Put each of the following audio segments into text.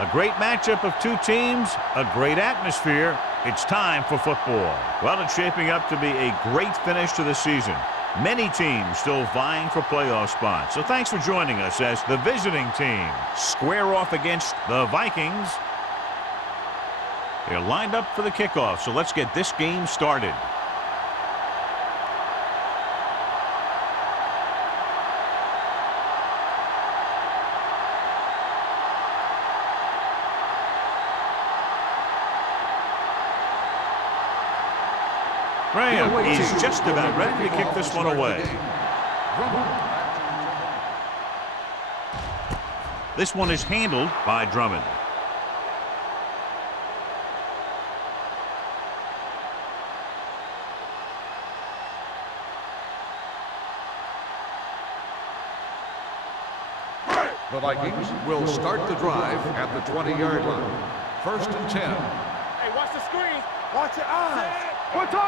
A great matchup of two teams, a great atmosphere. It's time for football. Well, it's shaping up to be a great finish to the season. Many teams still vying for playoff spots. So thanks for joining us as the visiting team square off against the Vikings. They're lined up for the kickoff, so let's get this game started. Graham is just about ready to kick this one away. This one is handled by Drummond. The Vikings will start the drive at the 20-yard line. 1st and 10. Hey, watch the screen. Watch your eyes.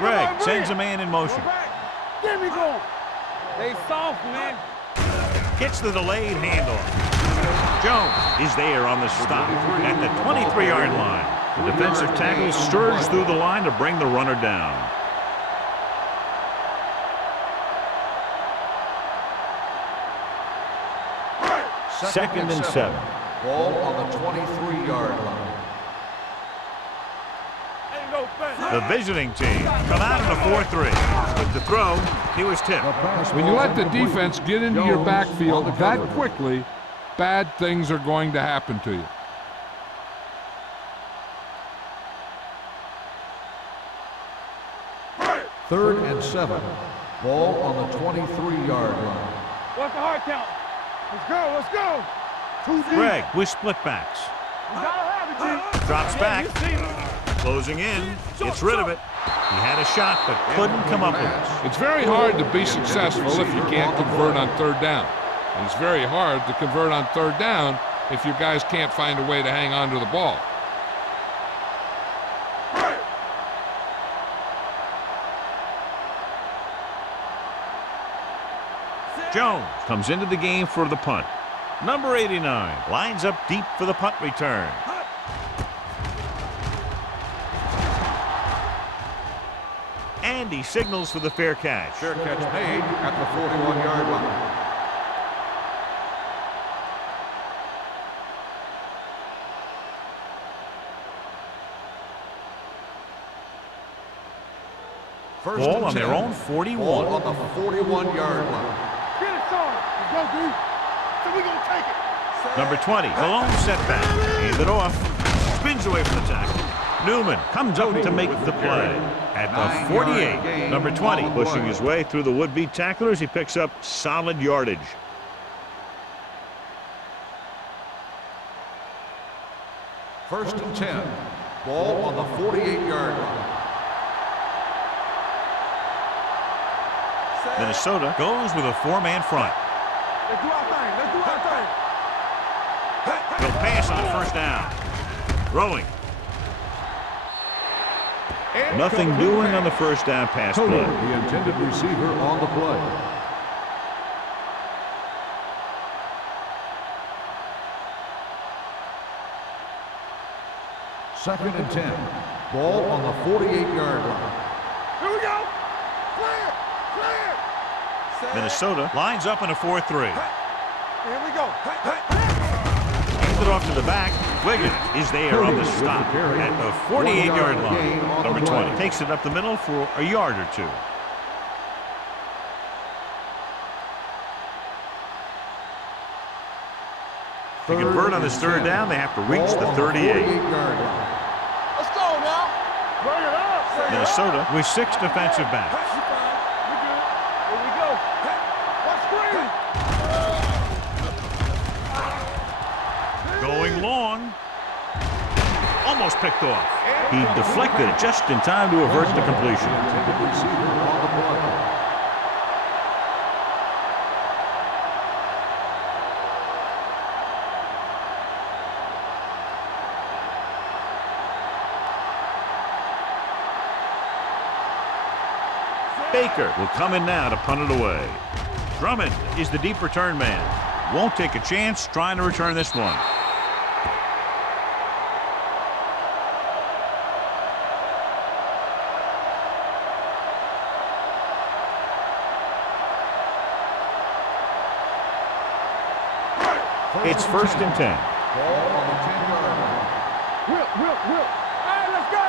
Greg sends a man in motion. There we go. They soft, man. Gets the delayed handoff. Jones is there on the stop at the 23-yard line. The defensive tackle stirs through the line to bring the runner down. Second and 7. Ball on the 23-yard line. The visiting team come out in a 4-3. With the throw, he was tipped. When you let the defense get into your backfield that quickly, bad things are going to happen to you. Third and 7. Ball on the 23-yard line. What's the hard count? Let's go, let's go. 2 deep. Greg with split backs. Drops back. Closing in, gets rid of it. He had a shot, but couldn't come up with it. It's very hard to be successful if you can't convert on 3rd down. And it's very hard to convert on 3rd down if your guys can't find a way to hang on to the ball. Jones comes into the game for the punt. Number 89 lines up deep for the punt return. And he signals for the fair catch. Fair catch made at the 41-yard line. Ball on their own 41. Ball on the 41-yard line. Get it, son. Let's go, D. So we're going to take it. Number 20, the lone setback. Hand it off. Spins away from the tackle. Newman comes up to make the play at the 48. Number 20 pushing his way through the would-be tacklers. He picks up solid yardage. First and 10. Ball on the 48-yard line. Minnesota goes with a 4-man front. Let's do our thing. Let's do our thing. He'll pass on 1st down. Throwing. Nothing doing on the 1st down pass play. The intended receiver on the play. Second and 10. Ball on the 48-yard line. Here we go. Clear. Clear. Minnesota lines up in a 4-3. Here we go. Hands it off to the back. Wiggins is there on the stop at the 48-yard line. Number 20 takes it up the middle for a yard or 2. To convert on this 3rd down, they have to reach the 38. Let's go now. Bring it up. Minnesota with 6 defensive backs. We're good. Here we go. What's screen? Going long. Almost picked off. He deflected it just in time to avert the completion. Baker will come in now to punt it away. Drummond is the deep return man. Won't take a chance trying to return this one. It's first and 10. Ball on the 10-yard line. Whip. All right, let's go.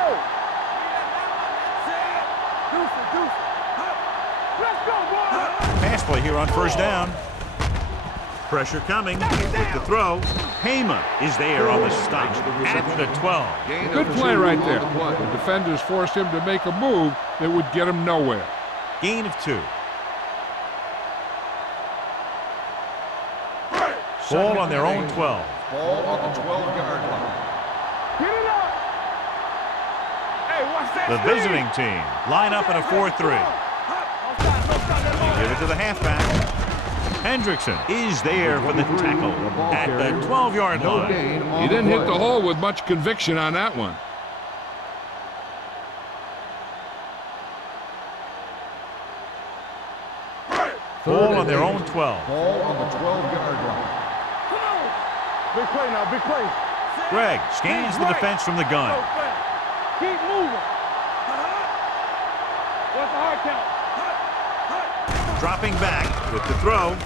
Deuce it. Let's go, boy. Pass play here on first down. Pressure coming with the throw. Hema is there on the stop at the 12. Gain Good of play 2 right on there. the play. The defenders forced him to make a move that would get him nowhere. Gain of 2. Ball on their own 12. Ball on the 12-yard line. Get it up. Hey, watch that The screen. visiting team line up in a 4-3. Give it to the halfback. Hendrickson is there for the tackle at the 12-yard No line. gain on He didn't the hit the play. hole with much conviction on that one. Ball on their own 12. Ball on the 12-yard line. Big play now, big play. Greg scans the defense from the gun. Keep moving. What's the hard count? Dropping back with the throw.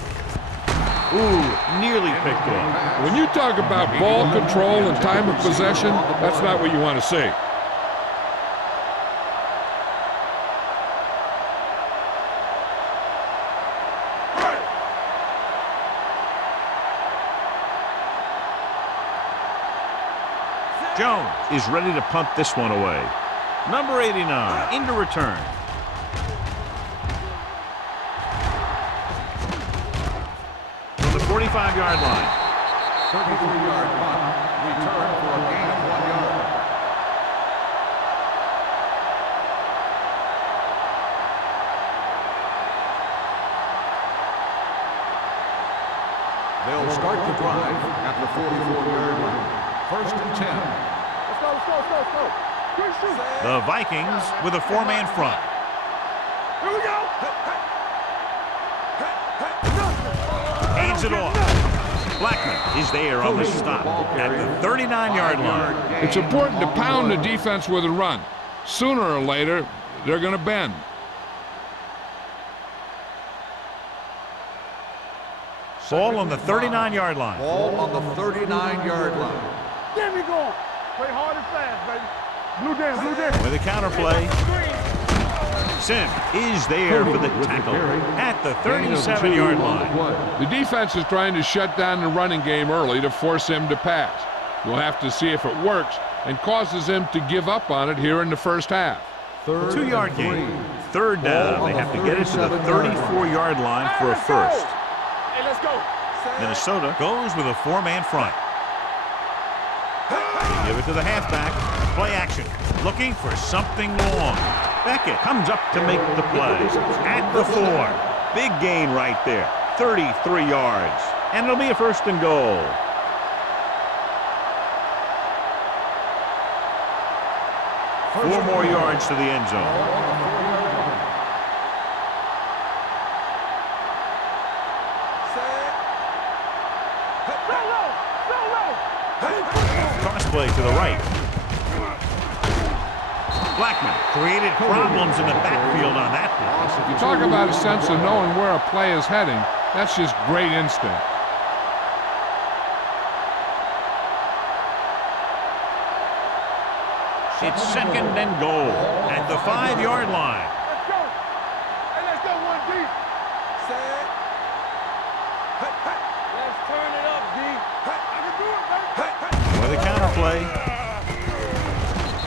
Ooh, nearly picked off. When you talk about ball control and time of possession, that's not what you want to see. Jones is ready to punt this one away. Number 89 into return. From the 45-yard line. 33-yard punt. Return for a gain of 1 yard. They'll start the drive at the 44-yard line. First and 10. Let's go. Quick shoot. The Vikings with a 4-man front. Here we go. Hands it off. Blackman is there on the stop at the 39-yard line. It's important to pound the defense with a run. Sooner or later, they're going to bend. Ball on the 39-yard line. Ball on the 39-yard line. Get me going. Play hard and fast, baby. Blue down. With a counter play. Sim is there for the tackle at the 37-yard line. The defense is trying to shut down the running game early to force him to pass. We'll have to see if it works and causes him to give up on it here in the first half. 2-yard gain. Third down. They have to get it to the 34-yard line for a first. Hey, let's go. Minnesota goes with a 4-man front. They give it to the halfback. Play action. Looking for something long. Beckett comes up to make the play. At the 4. Big gain right there. 33 yards. And it'll be a first and goal. Four more yards to the end zone. Crossplay to the right. Blackman created problems in the backfield on that play. You talk about a sense of knowing where a play is heading. That's just great instinct. It's second and goal at the 5-yard line. Let's go. Hey, let's go, 1D. Set. Let's turn it up, D. I can do it, baby. With a counter play.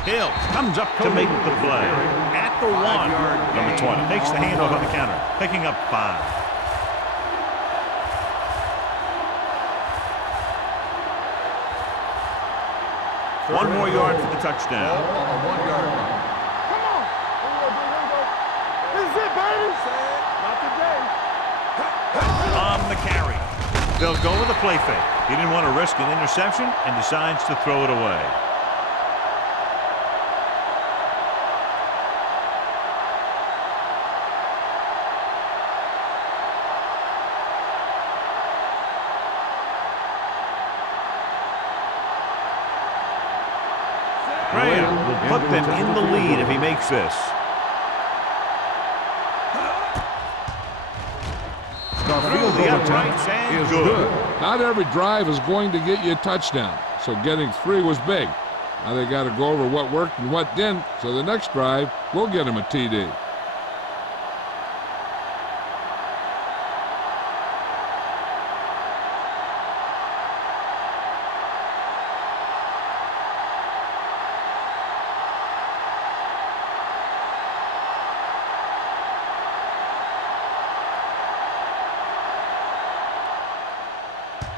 Hill comes up to make the play. At the 1. Number 20 takes the handoff on the counter, picking up 5. One more yard for the touchdown. On the 1-yard line. Come on. Here we go. This is it, baby. Not today. On the carry. They'll go with a play fake. He didn't want to risk an interception and decides to throw it away. Graham will put them in the lead if he makes this. The Through field the goal uprights attempt and is good. good. Not every drive is going to get you a touchdown, so getting 3 was big. Now they got to go over what worked and what didn't, so the next drive will get them a TD.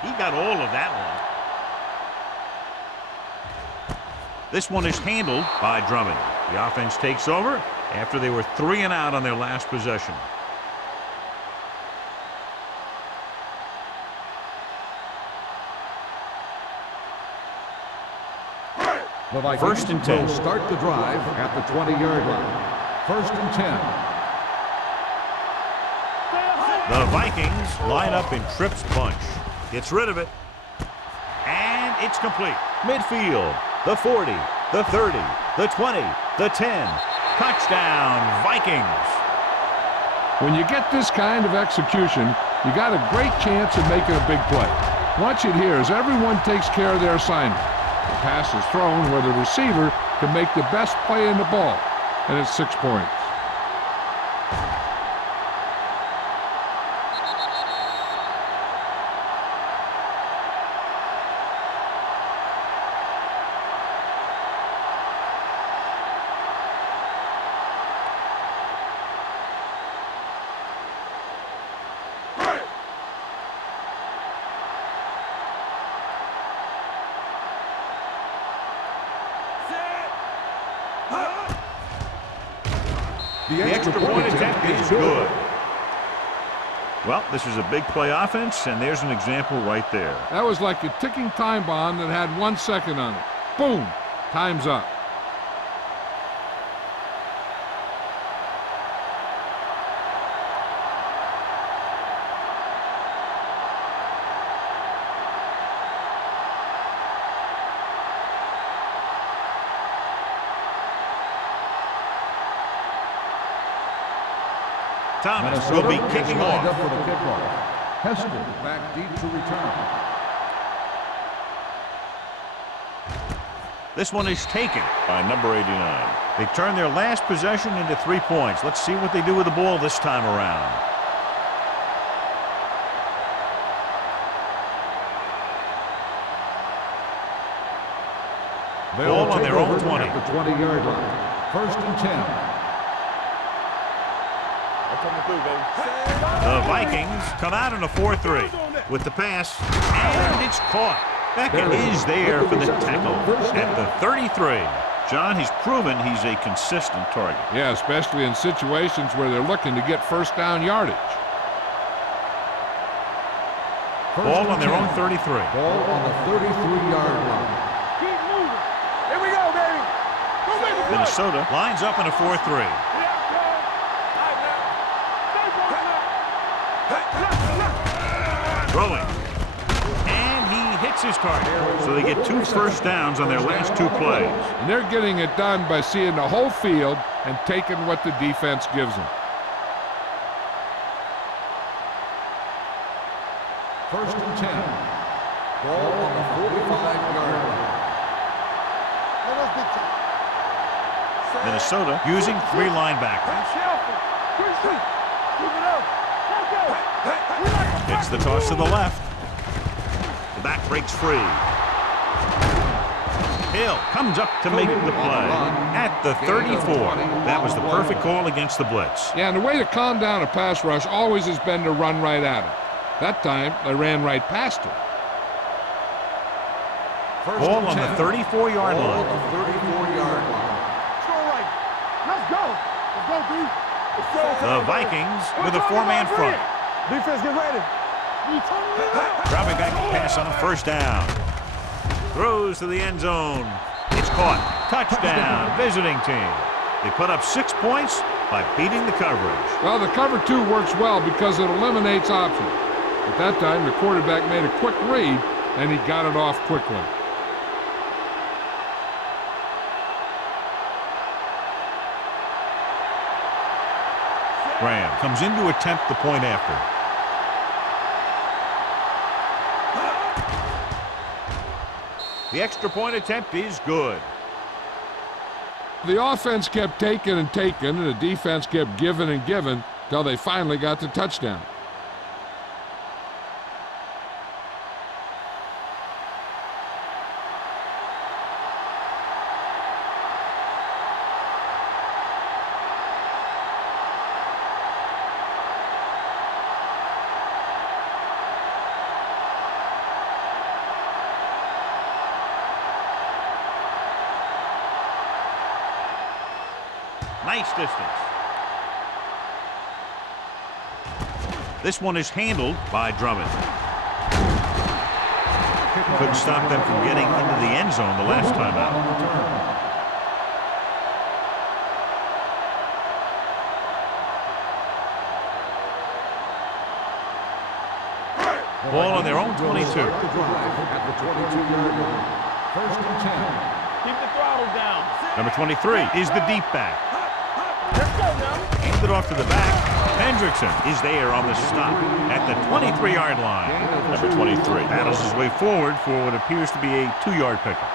He got all of that one. This one is handled by Drummond. The offense takes over after they were 3 and out on their last possession. The Vikings First and 10. will start the drive at the 20-yard line. First and 10. The Vikings line up in Tripp's bunch. Gets rid of it. And it's complete. Midfield. The 40. The 30. The 20. The 10. Touchdown, Vikings. When you get this kind of execution, you got a great chance of making a big play. Watch it here as everyone takes care of their assignment. The pass is thrown where the receiver can make the best play in the ball, and it's 6 points. The extra point attempt is good. Well, this is a big play offense, and there's an example right there. That was like a ticking time bomb that had 1 second on it. Boom! Time's up. Thomas Minnesota will be is kicking lined up off. for the kickoff. Hester back deep to return. This one is taken by number 89. They turn their last possession into 3 points. Let's see what they do with the ball this time around. They'll Ball on take their own over 20. at the 20-yard line. First and 10. The Vikings come out in a 4-3 with the pass, and it's caught. Becca is there for the tackle at the 33. John, he's proven he's a consistent target. Yeah, especially in situations where they're looking to get first down yardage. Ball on their own 33. Ball on the 33-yard line. Keep moving. Here we go, baby. Go make the play. Minnesota lines up in a 4-3. Throwing. And he hits his target. So they get 2 first downs on their last 2 plays. And they're getting it done by seeing the whole field and taking what the defense gives them. First and 10. Ball on the 45-yard line. Minnesota using 3 linebackers. It's the toss to the left. The back breaks free. Hill comes up to make the play at the 34. That was the perfect call against the blitz. Yeah, and the way to calm down a pass rush always has been to run right at him. That time, they ran right past him. Ball on the 34-yard Ball line. on the 34-yard line. Let's go. Let's go, D. The Vikings with a 4-man front. Defense, get ready. Dropping back to pass on first down. Throws to the end zone. It's caught. Touchdown, visiting team. They put up 6 points by beating the coverage. Well, the cover 2 works well because it eliminates options. At that time, the quarterback made a quick read, and he got it off quickly. Graham comes in to attempt the point after. The extra point attempt is good. The offense kept taking and taking, and the defense kept giving and giving till they finally got the touchdown. Nice distance. This one is handled by Drummond. Couldn't stop them from getting into the end zone the last time out. Ball on their own 22. At the 22-yard line. First and 10. Keep the throttle down. Number 23 is the deep back. Let's go now. Handed off to the back. Hendrickson is there on the stop at the 23-yard line. Number 23 battles his way forward for what appears to be a 2-yard pickup.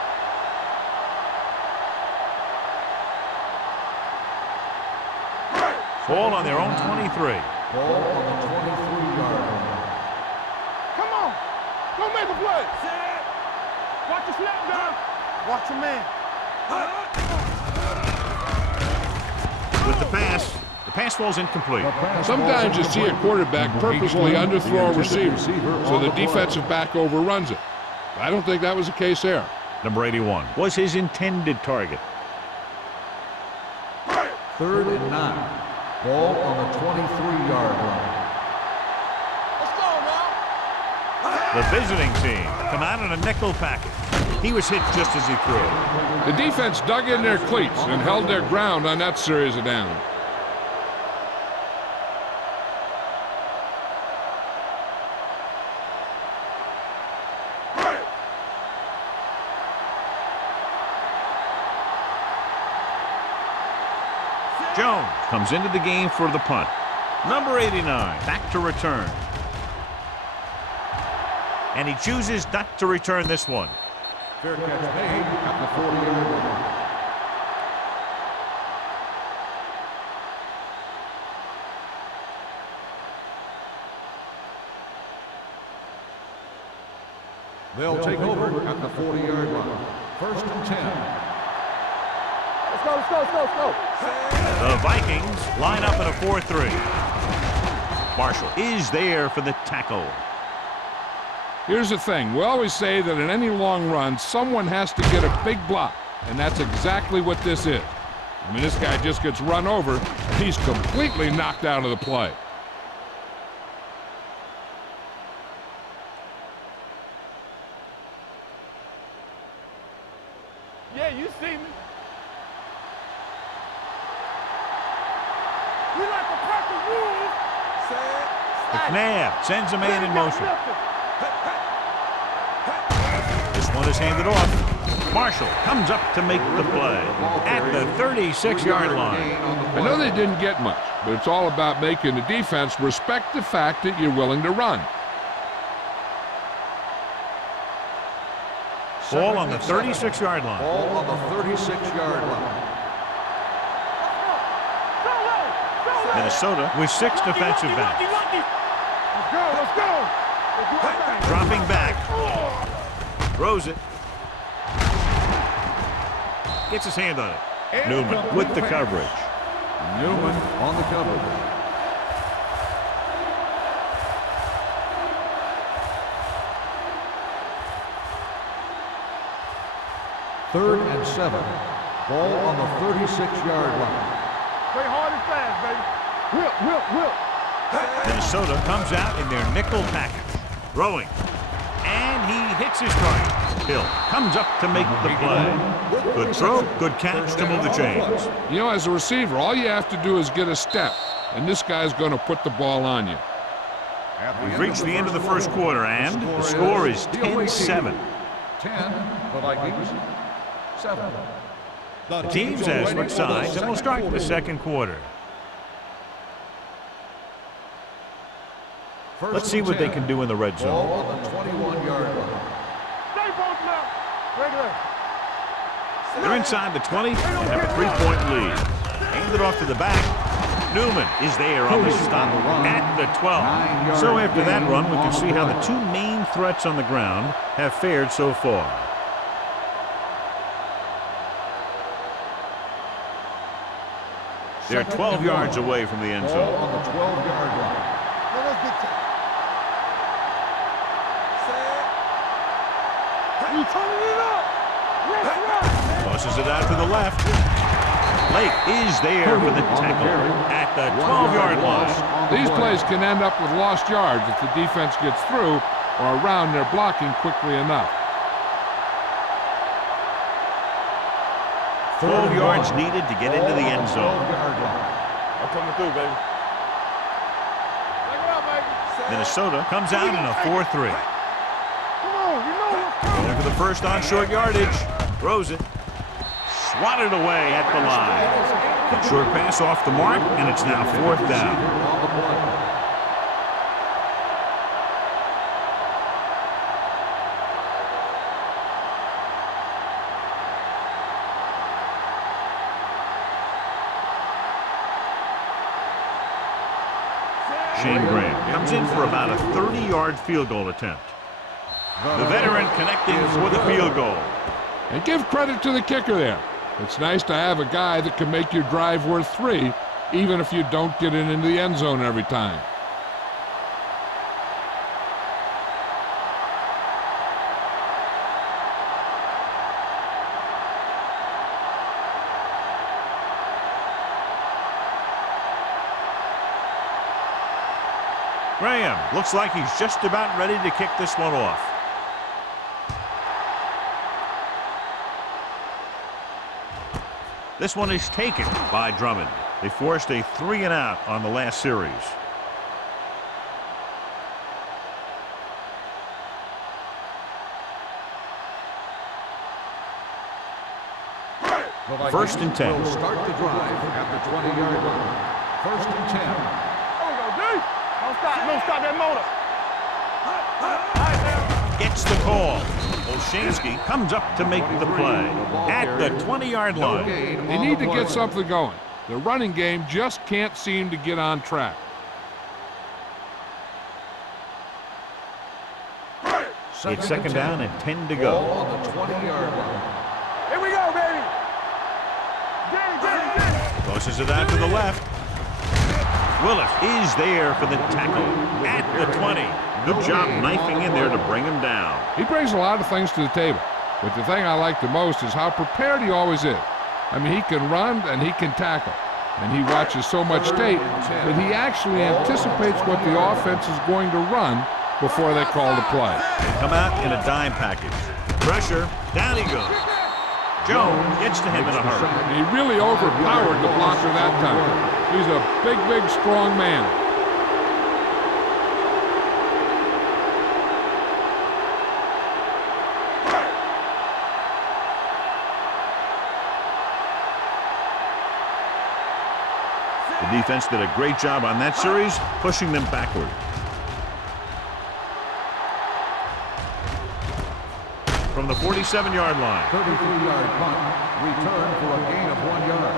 Ball on their own 23. Ball on the 23-yard line. Come on. Go make a play. Watch the snap down. Watch your man. With the pass falls incomplete. Sometimes you see a quarterback purposely underthrow a receiver so the defensive back overruns it. I don't think that was the case there. Number 81 was his intended target. Third and 9. Ball on the 23-yard line. Let's go now. The visiting team come out in a nickel package. He was hit just as he threw. The defense dug in their cleats and held their ground on that series of downs. Jones comes into the game for the punt. Number 89 back to return. And he chooses not to return this one. Fair catch made at the 40-yard line. They'll take over at the 40-yard line. First and 10. Let's go, let's go, let's go, let's go. The Vikings line up in a 4-3. Marshall is there for the tackle. Here's the thing. We always say that in any long run, someone has to get a big block, and that's exactly what this is. I mean, this guy just gets run over. He's completely knocked out of the play. Yeah, you see me. We like the purple rules. McNabb sends a man in motion. This one is handed off. Marshall comes up to make the play at the 36-yard line. I know they didn't get much, but it's all about making the defense respect the fact that you're willing to run. Ball on the 36-yard line. Ball on the 36-yard line. Minnesota with 6 defensive backs. Let's go, let's go. Dropping back. Throws it. Gets his hand on it. Newman with the coverage. Newman on the coverage. Third and 7. Ball on the 36-yard line. Play hard and fast, baby. Whip. Minnesota comes out in their nickel package. Throwing. And he hits his target. Hill comes up to make the play. Good throw, good catch to move the chains. You know, as a receiver, all you have to do is get a step, and this guy's going to put the ball on you. We've reached the end of the first quarter, and the score is 10-7. 10, the Vikings. 7. The teams have switched sides, and we'll start the second quarter. Let's see what they can do in the red zone. Ball on the 21-yard line. Stay both left. Regular. They're inside the 20 and have a 3-point lead. Hand it off to the back. Newman is there on the stop at the 12. So after that run, we can see how the two main threats on the ground have fared so far. They're 12 yards away from the end zone. On the 12-yard line. You turning it up. Yes, right. Tosses it out to the left. Lake is there for the tackle at the 12-yard line. These plays can end up with lost yards if the defense gets through or around their blocking quickly enough. 12 yards needed to get into the end zone. I'm coming through, baby. Take it out, baby. Minnesota comes out in a 4-3. Come on, you know what's coming. Going for the first on short yardage. Throws it. Swatted away at the line. The short pass off the mark, and it's now 4th down. Shane Graham comes in for about a 30-yard field goal attempt. The veteran connecting for the field goal. And give credit to the kicker there. It's nice to have a guy that can make your drive worth 3, even if you don't get it into the end zone every time. Graham looks like he's just about ready to kick this one off. This one is taken by Drummond. They forced a 3-and-out on the last series. First and 10. We'll start the drive at the 20-yard line. First and 10. There we go, D. Don't stop that motor. Gets the call. Olshansky comes up to make the play at the 20-yard line. They need to get something going. The running game just can't seem to get on track. It's second down and 10 to go. On the 20-yard line. Here we go, baby. Get it. Tosses it out to the left. Willis is there for the tackle at the 20. Good job knifing in there to bring him down. He brings a lot of things to the table, but the thing I like the most is how prepared he always is. I mean, he can run and he can tackle, and he watches so much tape that he actually anticipates what the offense is going to run before they call the play. Come out in a dime package. Pressure, down he goes. Jones gets to him in a hurry. And he really overpowered the blocker that time. He's a big, big, strong man. The defense did a great job on that series, pushing them backward. From the 47-yard line. 33-yard punt. Return for a gain of 1 yard.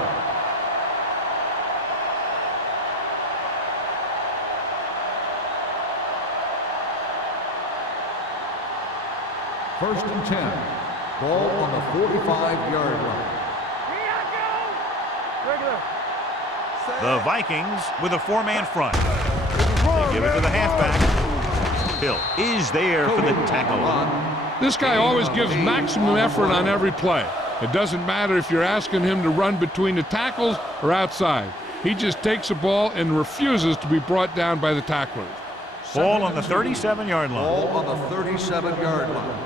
First and 10. Ball on the 45-yard line. Here I go. Regular. The Vikings with a 4-man front. They give it to the halfback. Hill is there for the tackle. This guy always gives maximum effort on every play. It doesn't matter if you're asking him to run between the tackles or outside. He just takes the ball and refuses to be brought down by the tacklers. Ball on the 37-yard line. Ball on the 37-yard line.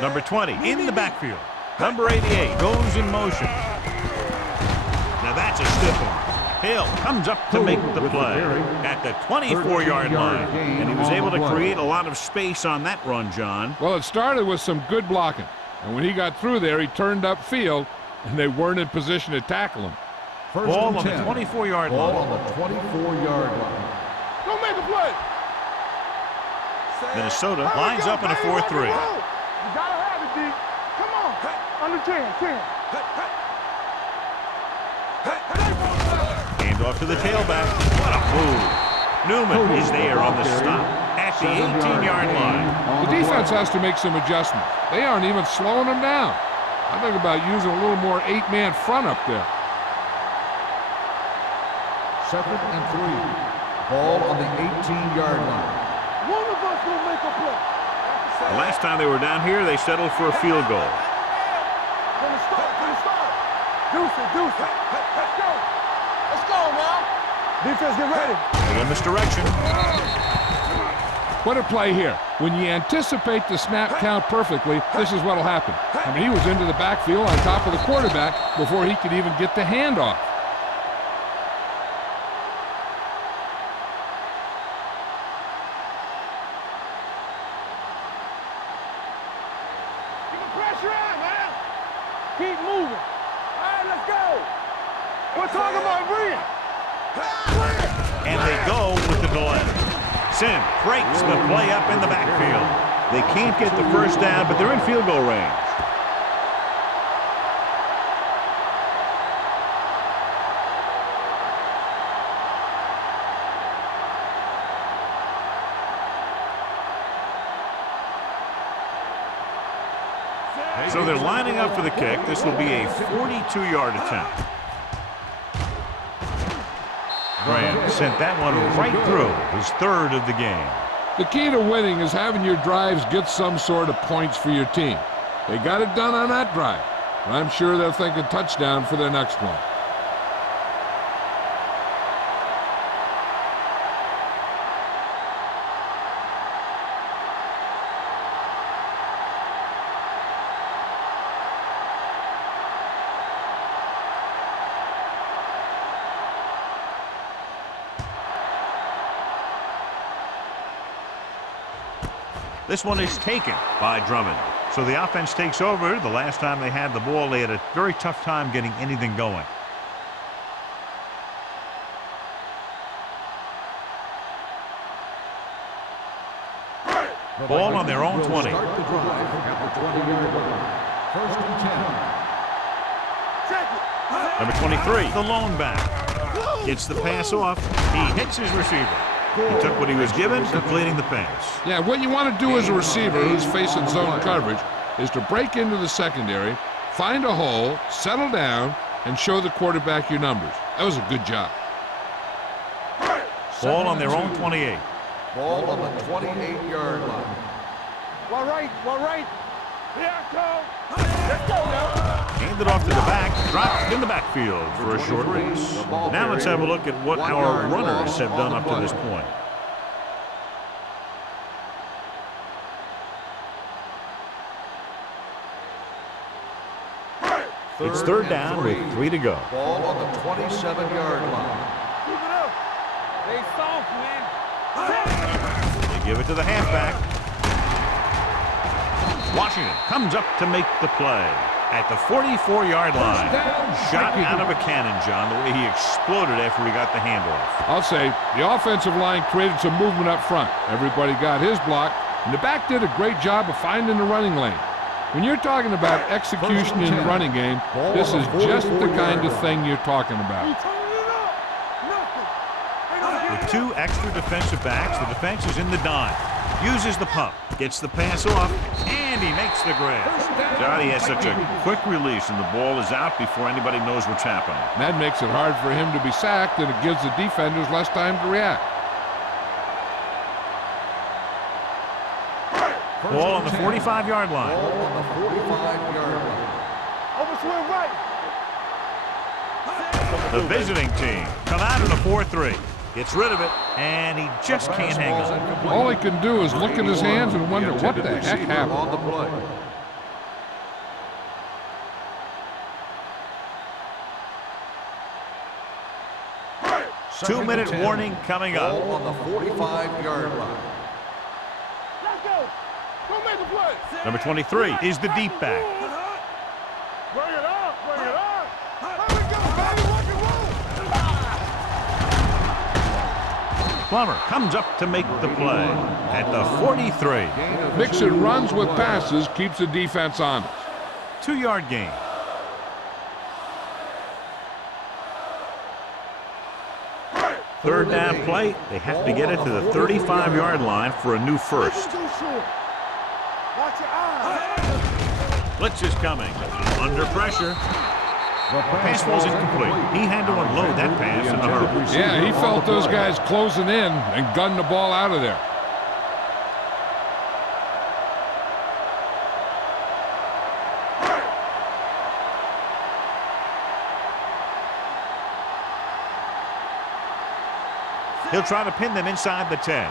Number 20 in the backfield. Number 88 goes in motion. Now that's a stiff arm. Hill comes up to make the play at the 24-yard line. And he was able to create a lot of space on that run, John. Well, it started with some good blocking. And when he got through there, he turned upfield, and they weren't in position to tackle him. Ball on the 24-yard line. Ball on the 24-yard line. Don't make a play. Minnesota lines up in a 4-3. You gotta have it, D. Come on. Under 10. Hand off to the tailback. What a move. Newman is there on the stop at the 18-yard line. The defense has to make some adjustments. They aren't even slowing them down. I think about using a little more 8-man front up there. 2nd and 3. Ball on the 18-yard line. One of us will make a play. The last time they were down here, they settled for a field goal. From the start. Deuce it. Let's go now. Defense, get ready. A little misdirection. What a play here. When you anticipate the snap count perfectly, this is what will happen. I mean, he was into the backfield on top of the quarterback before he could even get the handoff. Keep the pressure on, man. Keep moving. All right, let's go. We're talking about Brian. And they go with the delay. Sim breaks the play up in the backfield. They can't get the first down, but they're in field goal range. So they're lining up for the kick. This will be a 42-yard attempt. Graham sent that one right through, his 3rd of the game. The key to winning is having your drives get some sort of points for your team. They got it done on that drive. And I'm sure they'll think a touchdown for their next one. This one is taken by Drummond. So the offense takes over. The last time they had the ball, they had a very tough time getting anything going. Ball on their own 20. Start the drive at the 20-yard line. 1st and 10. Number 23, the lone back. Gets the pass off. He hits his receiver. He took what he was given, completing the pass. Yeah, what you want to do as a receiver who's facing zone coverage is to break into the secondary, find a hole, settle down, and show the quarterback your numbers. That was a good job. Ball on their own 28. Ball on the 28-yard line. All right. Here I come. Let's go now. Handed off to the back, dropped in the backfield for a short loss. Now let's have a look at what our runners have done up to this point. It's 3rd down with 3 to go. Ball on the 27-yard line. Keep it up. Stay soft, man. They give it to the halfback. Washington comes up to make the play at the 44-yard line. Shot out of a cannon, John, the way he exploded after he got the handoff. I'll say the offensive line created some movement up front. Everybody got his block, and the back did a great job of finding the running lane. When you're talking about execution in the running game, this is just the kind of thing you're talking about. With 2 extra defensive backs, the defense is in the dime. Uses the pump, gets the pass off, and he makes the grab. Johnny has such a quick release, and the ball is out before anybody knows what's happening. That makes it hard for him to be sacked, and it gives the defenders less time to react. Ball on the 45-yard line. Ball on the 45-yard line. Overswing right. The visiting team come out in a 4-3. Gets rid of it, and he just can't hang on. All he can do is look at his hands and wonder what the heck happened. On the play. Two-minute warning coming up. Ball on the 45-yard line. Let's go. Go make a play. Number 23 is the deep back. Bring it up. Here we go, baby. Rock and roll. Plummer comes up to make the play at the 43. Mixing runs with passes keeps the defense honest. 2-yard gain. Third down play. They have to get it to the 35-yard line for a new first. Blitz is coming. Under pressure. Pass ball's incomplete. He had to unload that pass in a hurry. Yeah, he felt those guys closing in and gunned the ball out of there. He'll try to pin them inside the 10.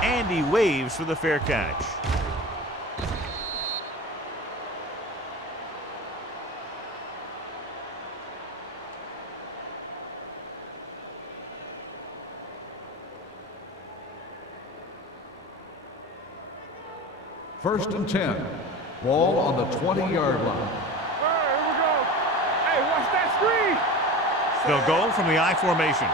And he waves for the fair catch. First and 10. Ball on the 20-yard line. They'll go from the I formation.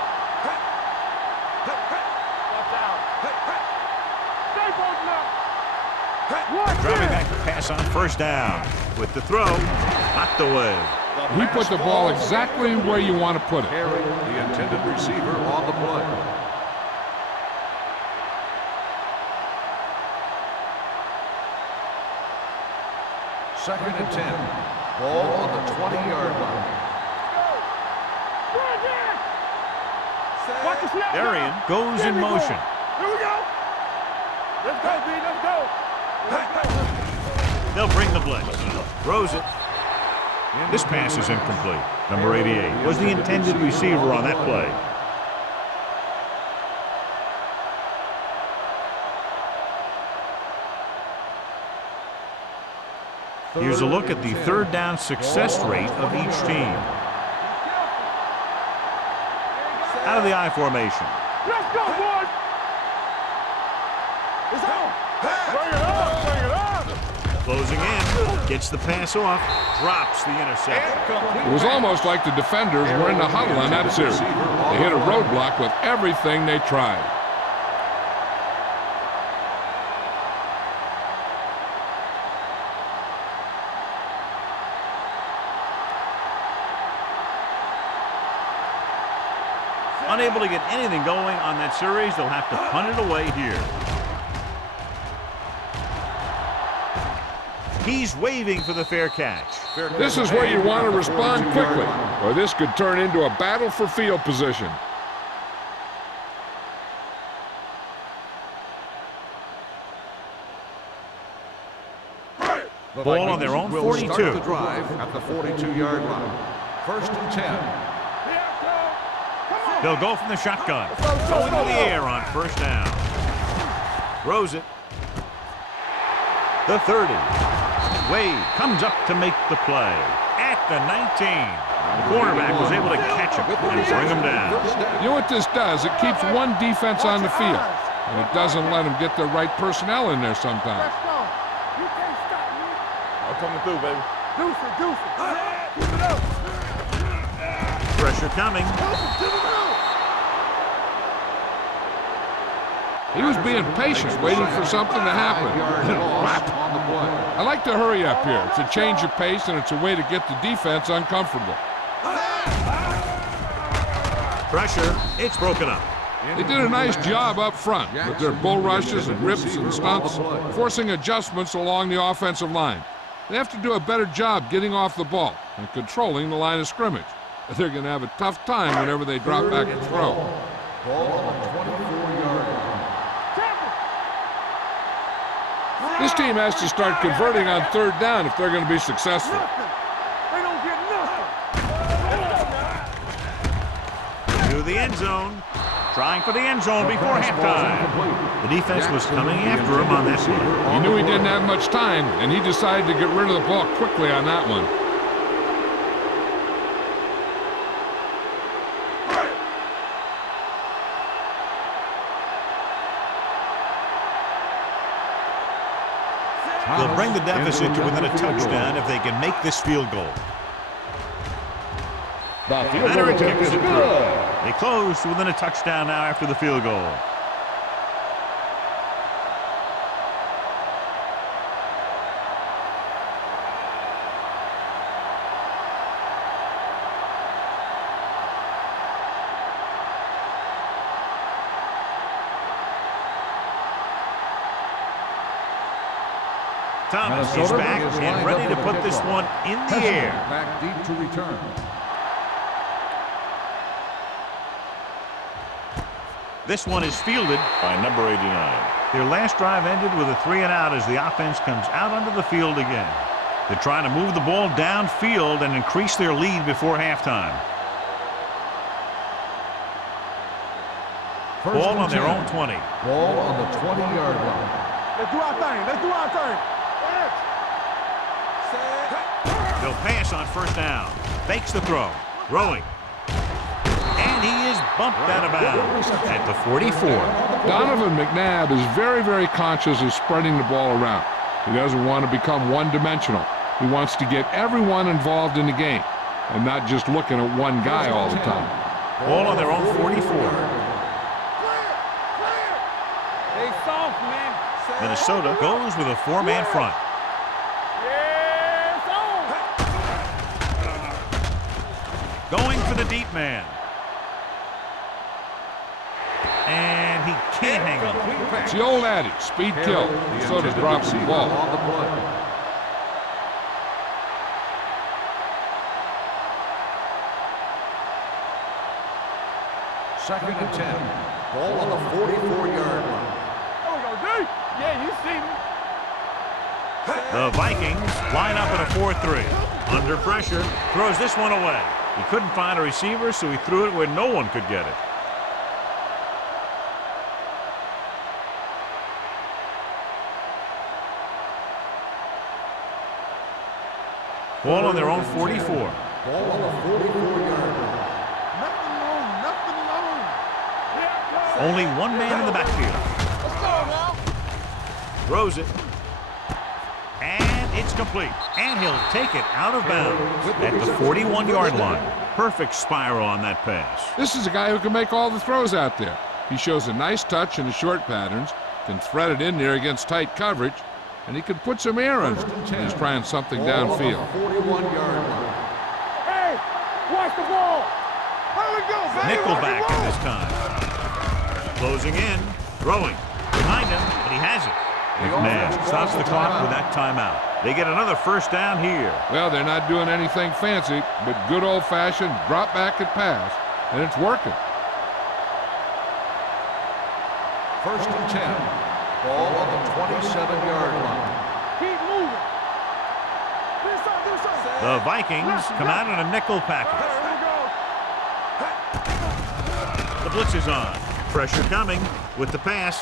Driving back to pass on first down. With the throw, knocked away. He put the ball exactly where you want to put it. Harry, the intended receiver, on the play. Second and 10. Ball on the 20-yard line. Darian goes in motion. Here we go. Let's go, B. Let's go. They'll bring the blitz. Throws it. This pass is incomplete. Number 88 was the intended receiver on that play. Here's a look at the third down success rate of each team. Out of the I formation. Let's go, boys. It's on. Bring it up. Bring it up. Closing in. Gets the pass off. Drops the interception. It was almost like the defenders were in the huddle on that series. They hit a roadblock with everything they tried. Unable to get anything going on that series, they'll have to punt it away here. He's waving for the fair catch. This is where you want to respond quickly, or this could turn into a battle for field position. Ball on their own 42. Start the drive at the 42-yard line. First and 10. They'll go from the shotgun. Going to the air on first down. Throws it. The 30. Wade comes up to make the play. At the 19. The cornerback was able to catch him and bring him down. You know what this does? It keeps one defense on the field, and it doesn't let them get the right personnel in there sometimes. Let's go. You can't stop me. I'm coming through, baby. Deuce it. Keep it up. Pressure coming. He was being patient, waiting for something to happen. I like to hurry up here. It's a change of pace, and it's a way to get the defense uncomfortable. Pressure. It's broken up. They did a nice job up front with their bull rushes and rips and stunts, forcing adjustments along the offensive line. They have to do a better job getting off the ball and controlling the line of scrimmage. They're going to have a tough time whenever they drop back and throw. Ball on the 24-yard line. This team has to start converting on third down if they're going to be successful. They don't get nothing. To the end zone. Trying for the end zone before halftime. The defense was coming after him on that play. He knew he didn't have much time, and he decided to get rid of the ball quickly on that one. They'll bring the deficit to within a touchdown if they can make this field goal. The field Veteran goal attempt kicks is it through. good. They close to within a touchdown now after the field goal. Thomas is Minnesota back is and lined ready up to for the put this kickoff. one in the air. Back deep to return. This one is fielded by number 89. Their last drive ended with a 3-and-out as the offense comes out onto the field again. They're trying to move the ball downfield and increase their lead before halftime. Ball on their own 20. Ball on the 20-yard line. Let's do our thing. Let's do our thing. They'll pass on first down. Fakes the throw. Throwing. And he is bumped out of bounds at the 44. Donovan McNabb is very, very conscious of spreading the ball around. He doesn't want to become one-dimensional. He wants to get everyone involved in the game and not just looking at one guy all the time. Ball on their own 44. They soft, man. Minnesota goes with a 4-man front. Yes, on. Going for the deep man. And he can't hang on. It's the old adage, speed kill. Minnesota drops the ball. On the play. Second and 10. Ball on the 44-yard line. There we go, D. Yeah, you see me. The Vikings line up in a 4-3. Under pressure, throws this one away. He couldn't find a receiver, so he threw it where no one could get it. Ball on their own 44. Ball on the 44-yard line. Nothing long, nothing long. Yeah, Only one man in the backfield. let's go now. Throws it. And it's complete. And he'll take it out of bounds at the 41-yard line. Perfect spiral on that pass. This is a guy who can make all the throws out there. He shows a nice touch in the short patterns, can thread it in there against tight coverage, and he can put some air on it when he's trying something downfield. 41-yard line. Hey, watch the ball. Here we go, baby. Nickelback in this time. Closing in. Throwing. Behind him, but he has it. McNabb stops the clock with that timeout. They get another first down here. Well, they're not doing anything fancy, but good old-fashioned drop back and pass, and it's working. First and 10. Ball on the 27-yard line. Keep moving. Do something. The Vikings come out in a nickel package. Here we go. The blitz is on. Pressure coming with the pass.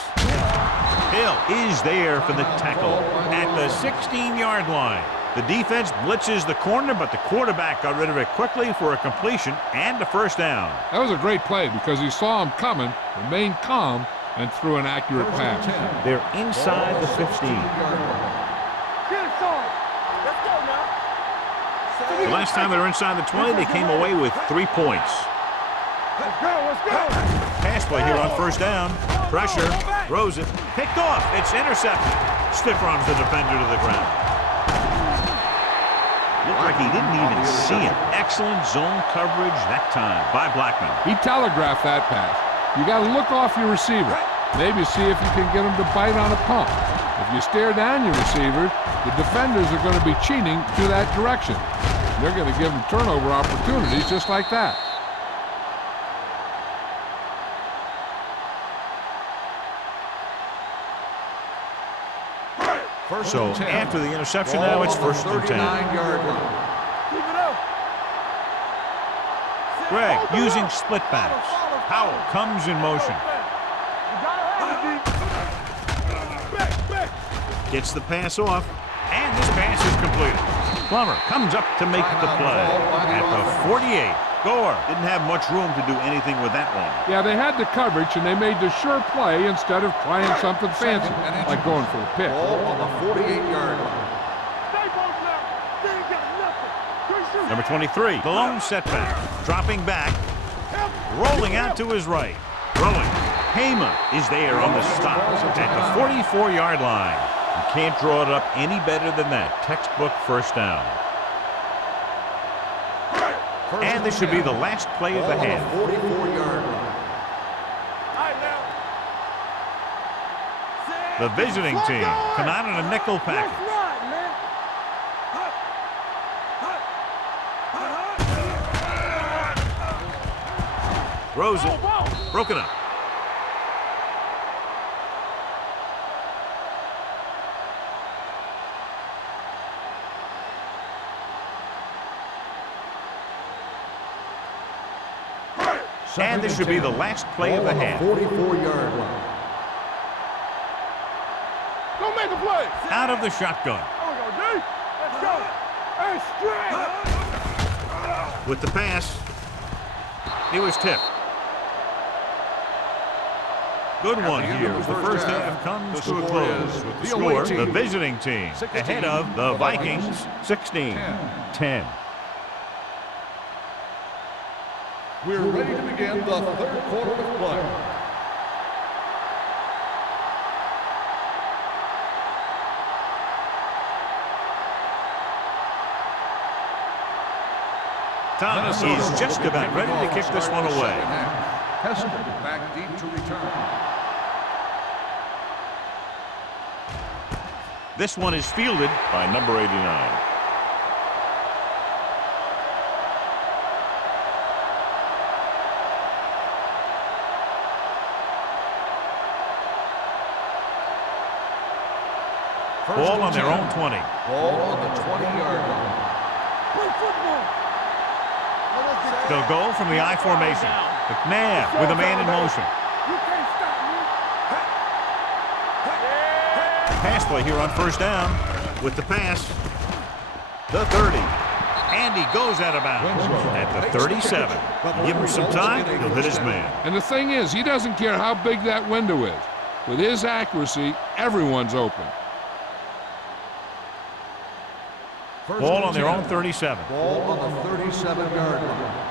Hill is there for the tackle at the 16-yard line. The defense blitzes the corner, but the quarterback got rid of it quickly for a completion and a first down. That was a great play because he saw him coming, remained calm, and threw an accurate pass. They're inside the 15. Get it started. Let's go now. The last time they were inside the 20, they came away with 3 points. Let's go. Let's go. Pass play here on first down. Pressure. Throws it. Picked off. It's intercepted. Stiff arms the defender to the ground. Looked like he didn't even see him. Excellent zone coverage that time by Blackman. He telegraphed that pass. You got to look off your receiver. Maybe see if you can get him to bite on a pump. If you stare down your receivers, the defenders are going to be cheating to that direction. They're going to give them turnover opportunities just like that. So after the interception now, it's first and 10. 39-yard line. Keep it up. Greg using split backs. Howell comes in motion. Gets the pass off, and this pass is completed. Plummer comes up to make the play at the 48. Gore didn't have much room to do anything with that one. Yeah, they had the coverage, and they made the sure play instead of trying something fancy, like going for a pick. Ball on the 48-yard line. Stay both now. They ain't got nothing. Number 23, the lone setback. Dropping back. Rolling out to his right. Throwing. Hema is there on the stop at the 44-yard line. You can't draw it up any better than that. Textbook first down. And this should be the last play of the half. 44-yard line. The visiting team come out in a nickel package. Throws it. Broken up. And this should be the last play of the half. 44-yard line. Don't make a play. Out of the shotgun. Let's go. Hey, straight. With the pass. He was tipped. Good one here. The first half comes to a close with the score. The visiting team ahead of the Vikings 16-10. We're ready to begin the third quarter of play. Thomas is just about ready to kick this one away. Hester back deep to return. This one is fielded by number 89. Ball on their own 20. Ball on the 20-yard line. They'll go from the I formation. McNabb with a man in motion. Pass play here on first down with the pass. The 30. And he goes out of bounds at the 37. Give him some time, he'll hit his man. And the thing is, he doesn't care how big that window is. With his accuracy, everyone's open. Ball on their own 37. Ball on the 37-yard line.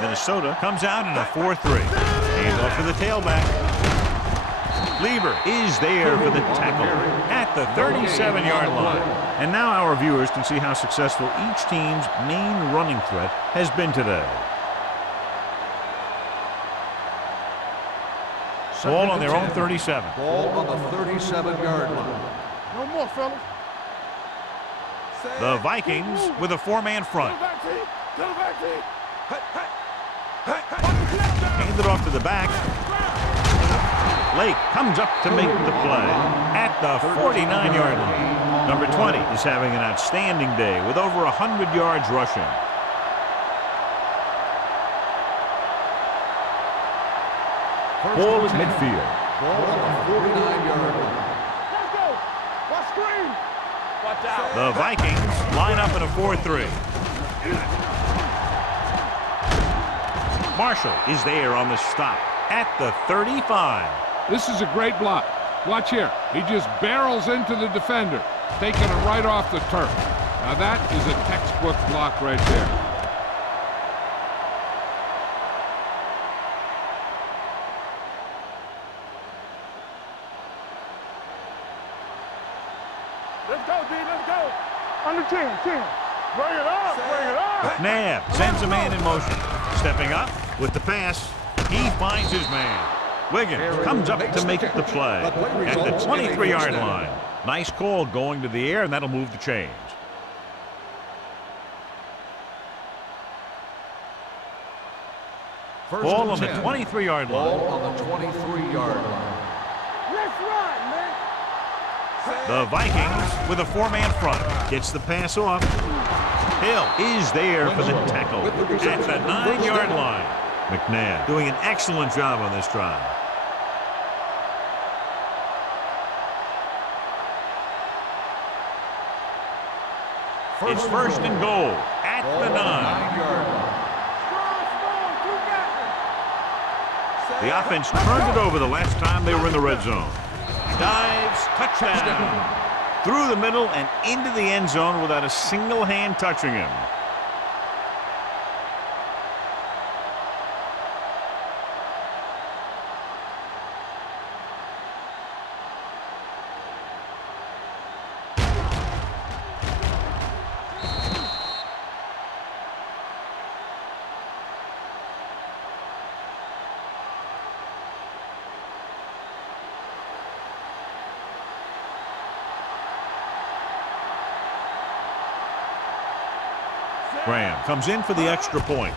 Minnesota comes out in a 4-3. Hand off to the tailback. Lieber is there for the tackle at the 37-yard line. And now our viewers can see how successful each team's main running threat has been today. Ball on their own 37. Ball on the 37-yard line. No more, fellas. The Vikings with a four-man front. Hand it off to the back. Lake comes up to make the play at the 49-yard line. Number 20 is having an outstanding day with over 100 yards rushing. Ball at midfield. Ball on the 49-yard line. The Vikings line up in a 4-3. Marshall is there on the stop at the 35. This is a great block. Watch here. He just barrels into the defender, taking it right off the turf. Now that is a textbook block right there. Let's go, D. Let's go. Under 10. Bring it up. McNabb sends a man in motion. Stepping up with the pass. He finds his man. Wiggins comes up to make the play at the 23-yard line. Nice call going to the air, and that'll move the chains. Ball on the 23-yard line. Ball on the 23-yard line. Let's run, man. The Vikings with a four-man front. Gets the pass off. Hill is there for the tackle at the 9-yard line. McNabb doing an excellent job on this drive. It's first and goal at the 9. The offense turned it over the last time they were in the red zone. Dives, touchdown. through the middle and into the end zone without a single hand touching him. Graham comes in for the extra point.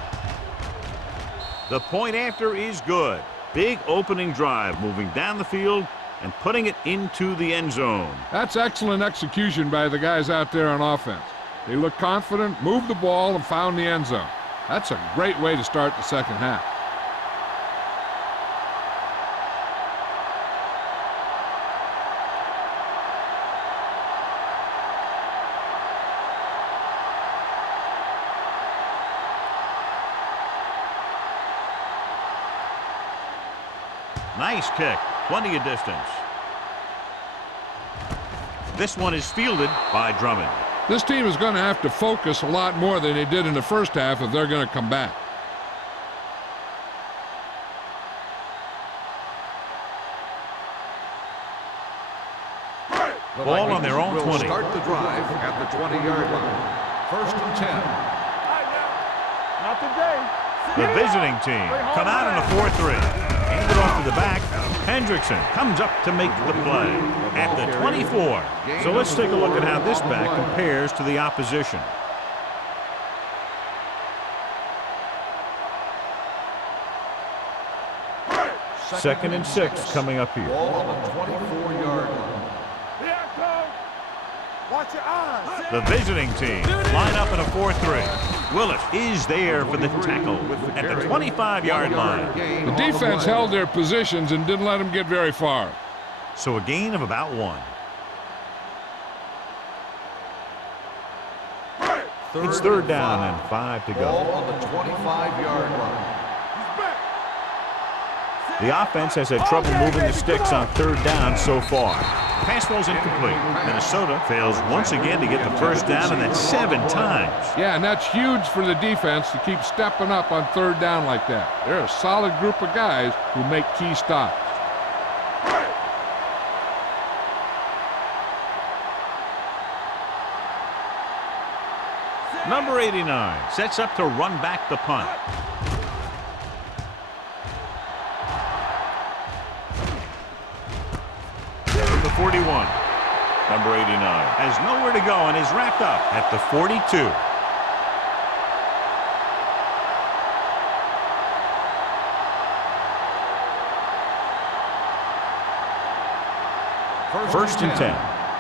The point after is good. Big opening drive, moving down the field and putting it into the end zone. That's excellent execution by the guys out there on offense. They looked confident, moved the ball, and found the end zone. That's a great way to start the second half. Nice kick, plenty of distance. This one is fielded by Drummond. This team is going to have to focus a lot more than they did in the first half if they're going to come back. Ball on their own 20. Start the drive at the 20-yard line. 1st and 10. Not today. The visiting team come out in a 4-3. Hand it off to the back. Hendrickson comes up to make the play at the 24. So let's take a look at how this back compares to the opposition. Second and 6 coming up here. Ball on the 24-yard line. Watch your eyes. The visiting team line up in a 4-3. Willis is there for the tackle at the 25-yard line. The defense held their positions and didn't let them get very far. So a gain of about 1. It's 3rd down and 5 to Ball go. on the 25-yard line. The offense has had trouble moving the sticks on 3rd down so far. Pass ball's incomplete. Minnesota fails once again to get the first down, and that's 7 times. Yeah, and that's huge for the defense to keep stepping up on 3rd down like that. They're a solid group of guys who make key stops. Number 89 sets up to run back the punt. From the 41. Number 89 has nowhere to go and is wrapped up at the 42. First and 10.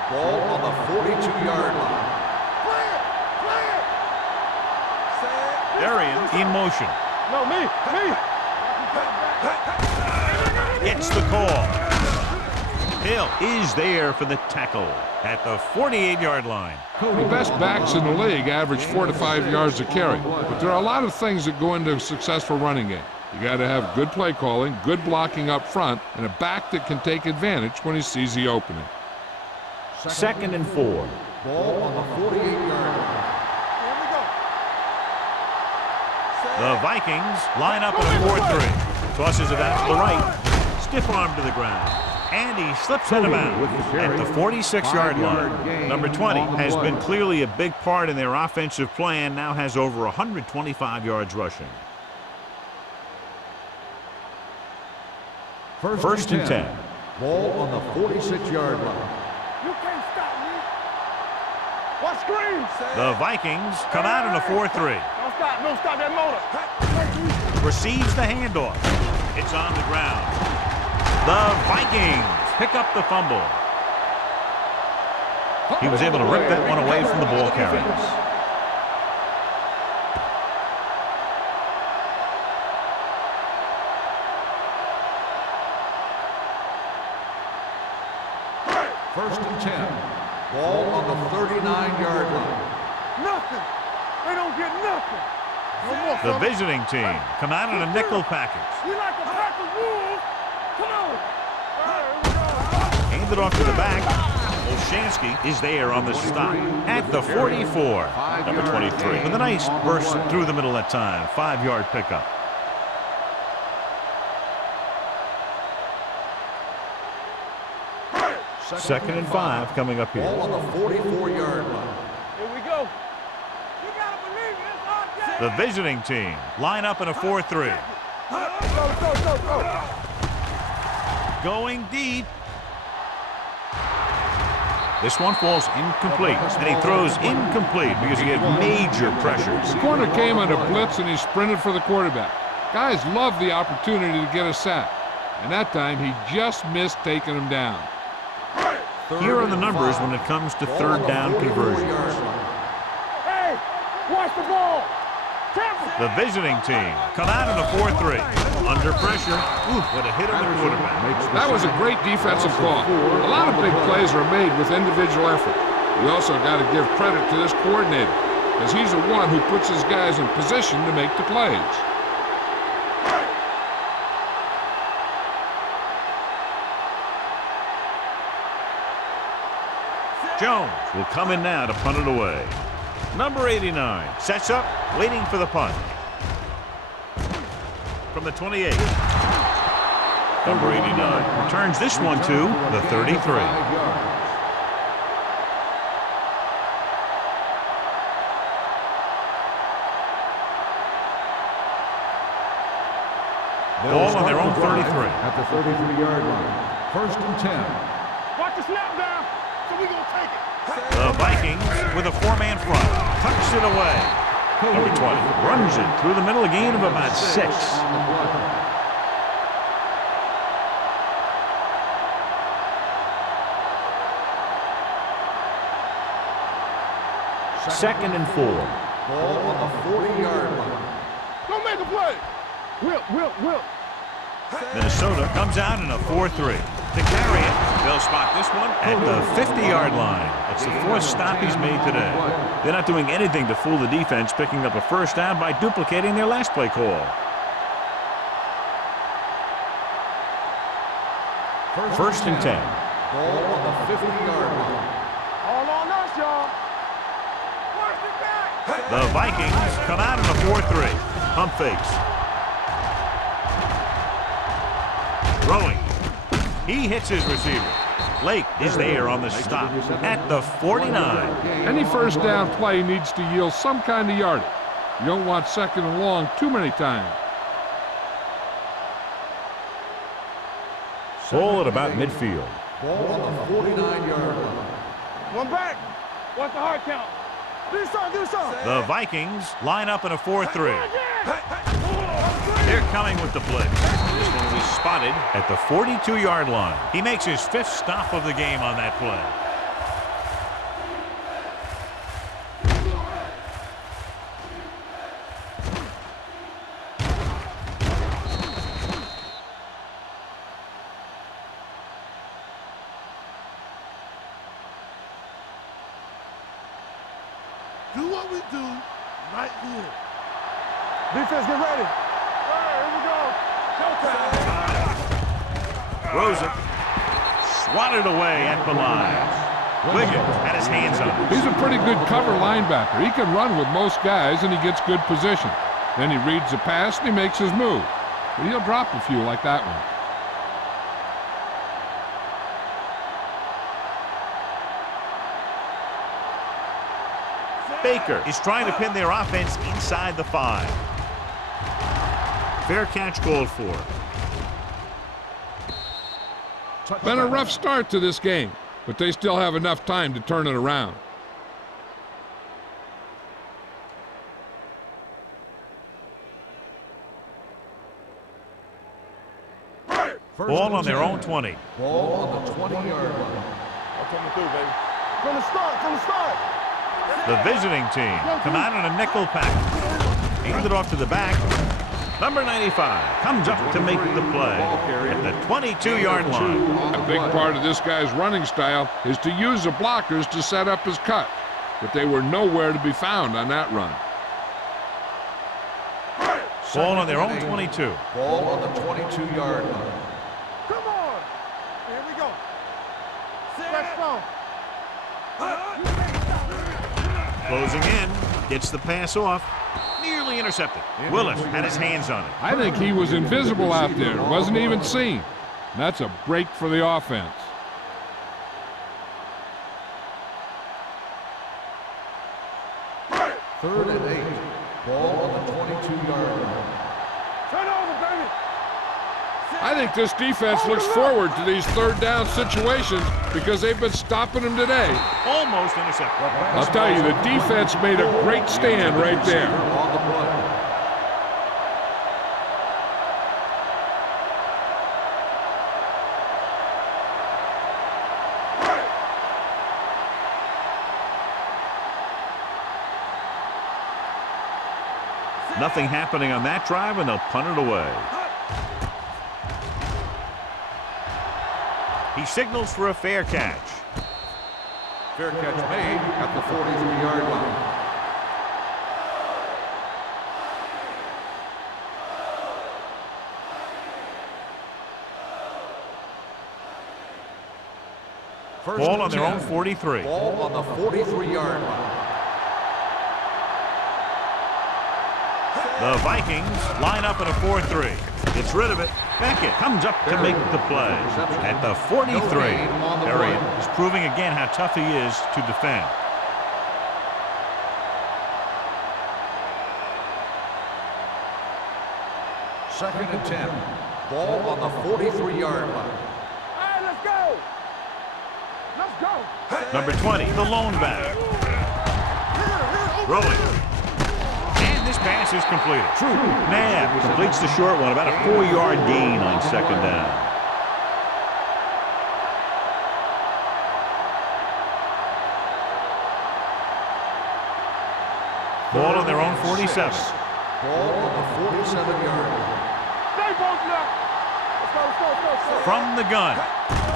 Ball on the 42-yard line. Arians in motion. No, me. Gets the call. Hill is there for the tackle at the 48-yard line. The best backs in the league average 4 to 5 yards a carry, but there are a lot of things that go into a successful running game. You got to have good play calling, good blocking up front, and a back that can take advantage when he sees the opening. 2nd and 4. Ball on the 48-yard line. The Vikings line up in a 4-3. Tosses it out to the right. Stiff arm to the ground. And he slips out of bounds at the 46-yard line. Number 20 has been clearly a big part in their offensive plan, now has over 125 yards rushing. First and 10. Ball on the 46-yard line. You can't stop me. Watch screen. The Vikings come out in a 4-3. Don't stop that motor. Receives the handoff. It's on the ground. The Vikings pick up the fumble. He was able to rip that one away from the ball carriers. First and 10. Ball on the 39-yard line. Nothing. They don't get nothing. No more, The fellas. visiting team come out in a nickel package. We like a pack of wolves. Come on. Hand it off to the back. Olshansky is there on the stop at the 44. Number 23 with a nice burst through the middle that time. 5-yard pickup. Second and 5 coming up here. Ball on the 44-yard line. Here we go. You gotta believe it. It's our game. The visiting team line up in a 4-3. Go. Going deep. This one falls incomplete, and he throws incomplete because he had major pressure. The corner came under blitz, and he sprinted for the quarterback. Guys love the opportunity to get a sack, and that time he just missed taking him down. Here are the numbers when it comes to third down conversions. Hey, watch the ball. The visiting team come out in a 4-3. Under pressure. Ooh, what a hit on the quarterback. That was a great defensive call. A lot of big plays are made with individual effort. You also got to give credit to this coordinator, because he's the one who puts his guys in position to make the plays. Jones will come in now to punt it away. Number 89 sets up, waiting for the punt. From the 28. Number 89 turns this one to the 33. Ball on their own 33. At the 33-yard line. First and 10. Watch the snap down. So we gonna take it. The Vikings with a 4-man front. Tucks it away. Number 20 runs it through the middle, a gain of about 6. Second and 4. Ball on the 40-yard line. Don't make a play. Whip. Minnesota comes out in a 4-3. To carry it, they'll spot this one at the 50-yard line. That's the 4th stop he's made today. They're not doing anything to fool the defense, picking up a first down by duplicating their last play call. First and 10. Ball on the 50-yard line. All on us, y'all. Watch the back. The Vikings come out in a 4-3. Pump fakes. Throwing. He hits his receiver. Lake is there on the stop at the 49. Any first down play needs to yield some kind of yardage. You don't want second and long too many times. Ball at about midfield. Ball on the 49-yard line. One back. Watch the hard count. Do something. The Vikings line up in a 4-3. They're coming with the blitz. This one will be spotted at the 42-yard line. He makes his 5th stop of the game on that play. Do what we do right here. Defense, get ready. Here we go. Showtime. Throws it. Swatted away at the line. Wiggins had his hands on it. He's a pretty good cover linebacker. He can run with most guys, and he gets good position. Then he reads the pass, and he makes his move. But he'll drop a few like that one. Baker is trying to pin their offense inside the 5. Fair catch called for. Been a rough start to this game, but they still have enough time to turn it around. Ball on their own 20. Ball on the 20-yard line. That's what we do, baby. From the start. The visiting team come out in a nickel pack. Hand it off to the back. Number 95 comes up to make the play at the 22-yard line. A big part of this guy's running style is to use the blockers to set up his cut, but they were nowhere to be found on that run. Ball on their own 22. Ball on the 22-yard line. Come on. Here we go. Let's go. Closing in, gets the pass off, nearly intercepted. Willis had his hands on it. I think he was invisible out there, wasn't even seen. That's a break for the offense. Third and 8. Ball on the 22-yard line. Turn over, baby. I think this defense looks forward to these third down situations because they've been stopping them today. Almost intercepted. I'll tell you, the defense made a great stand right there. On the play. Nothing happening on that drive, and they'll punt it away. He signals for a fair catch. Fair catch made at the 43-yard line. Ball on their own 43. Ball on the 43-yard line. The Vikings line up in a 4-3. Gets rid of it. Beckett comes up to make the play. At the 43, Arian is proving again how tough he is to defend. Second and 10. Ball on the 43-yard line. All right, let's go. Let's go. Number 20, the lone back. Rolling. And this pass is completed. Knapp completes the short one, about a 4-yard gain on second down. Ball on their own 47. Ball on the 47-yard line. Stay both left. Let's go. From the gun,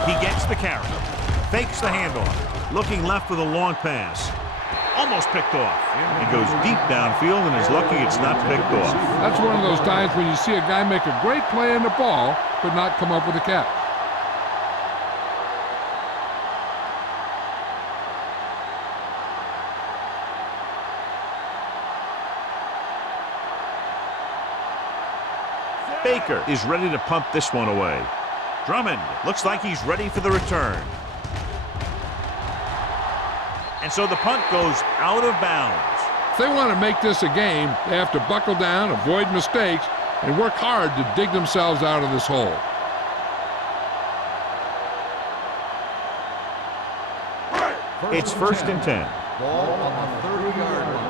he gets the carry. Fakes the handoff. Looking left for the long pass. Almost picked off. He goes deep downfield and is lucky it's not picked off. That's one of those times when you see a guy make a great play on the ball, but not come up with a catch. Baker is ready to punt this one away. Drummond looks like he's ready for the return. And so the punt goes out of bounds. If they want to make this a game, they have to buckle down, avoid mistakes, and work hard to dig themselves out of this hole. It's first and 10. Ball on the 30-yard line.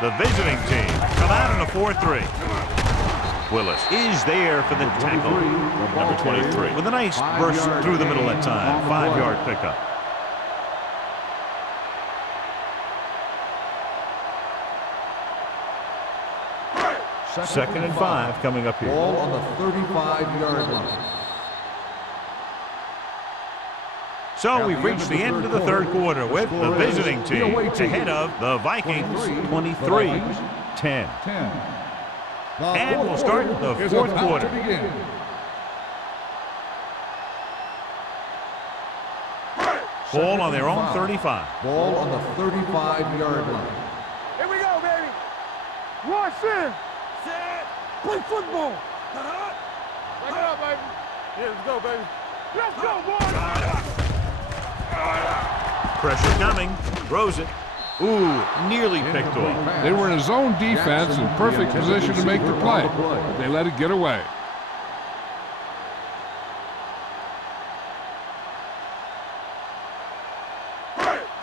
The visiting team come out in a 4-3. Willis is there for the tackle. Number 23 with a nice burst through the middle that time. 5-yard pickup. Second and 5 coming up here. Ball on the 35-yard line. So we've reached the end of the third quarter with the visiting team ahead of the Vikings 23-10. And we'll start the fourth quarter. Ball on their own 35. Ball on the 35-yard line. Here we go, baby. One, sit. Play football. Back it up, baby. Yeah, let's go, baby. Let's go, boys. Pressure coming. Throws it. Ooh, nearly picked off. They were in a zone defense in perfect position to make the play, but they let it get away.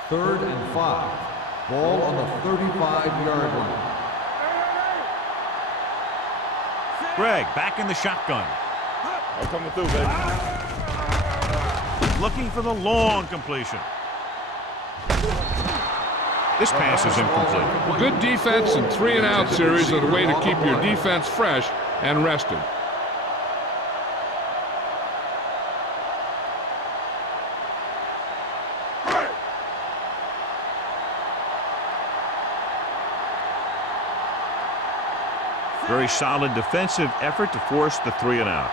Third and 5. Ball on the 35-yard line. Greg back in the shotgun. I'm coming through, baby. Looking for the long completion. This pass is incomplete. Good defense and 3-and-out series are the way to keep your defense fresh and rested. Very solid defensive effort to force the 3-and-out.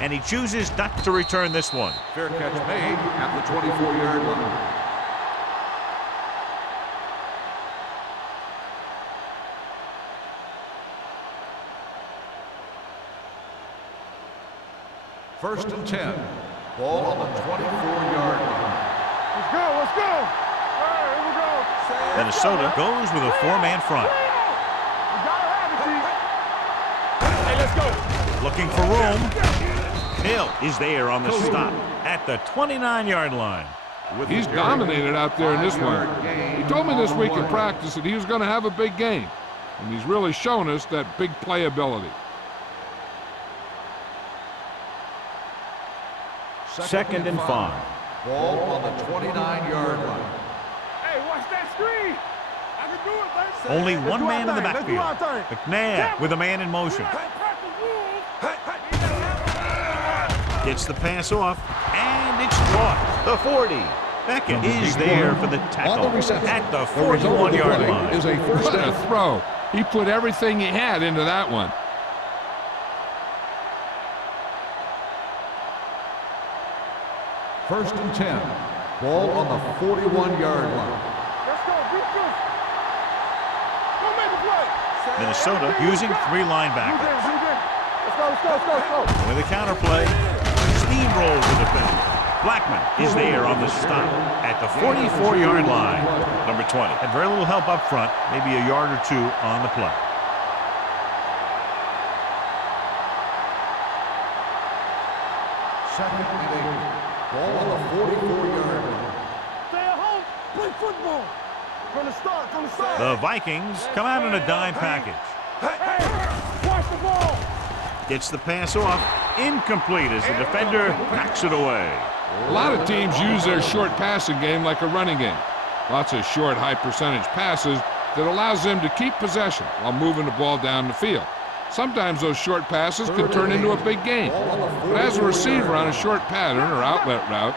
And he chooses not to return this one. Fair catch made at the 24-yard line. First and 10. Ball on the 24-yard line. Let's go, let's go. All right, here we go. Minnesota goes with a four-man front. We gotta have it, Hey, let's go. Looking for room. Hill is there on the stop at the 29-yard line. He's dominated out there in this one. He told me this week in practice that he was going to have a big game, and he's really shown us that big playability. Second and 5. Ball on the 29-yard line. Hey, watch that screen. I can do it, baby. Only one do man in our the thing. Let's do our backfield. thing. McNabb with a man in motion. Gets the pass off, and it's caught. The 40. Beckett is there for the tackle at the 41-yard line. Is a first What a down. throw. He put everything he had into that one. First and 10. Ball on the 41-yard line. Let's go, beat this. Go make the play. Minnesota using three linebackers. Let's go, let's go, let's go, let's go. With a counterplay, steamrolls the defender. Blackman is there on the stop at the 44-yard line. Number 20. Had very little help up front, maybe a yard or two on the play. Second and 8. Ball on the 44-yard line. Stay at home, play football. From the start, from the start. The Vikings come out in a dime package. Hey, watch the ball. Gets the pass off. Incomplete as the defender knocks it away. A lot of teams use their short passing game like a running game. Lots of short, high-percentage passes that allows them to keep possession while moving the ball down the field. Sometimes those short passes can turn into a big game. But as a receiver on a short pattern or outlet route,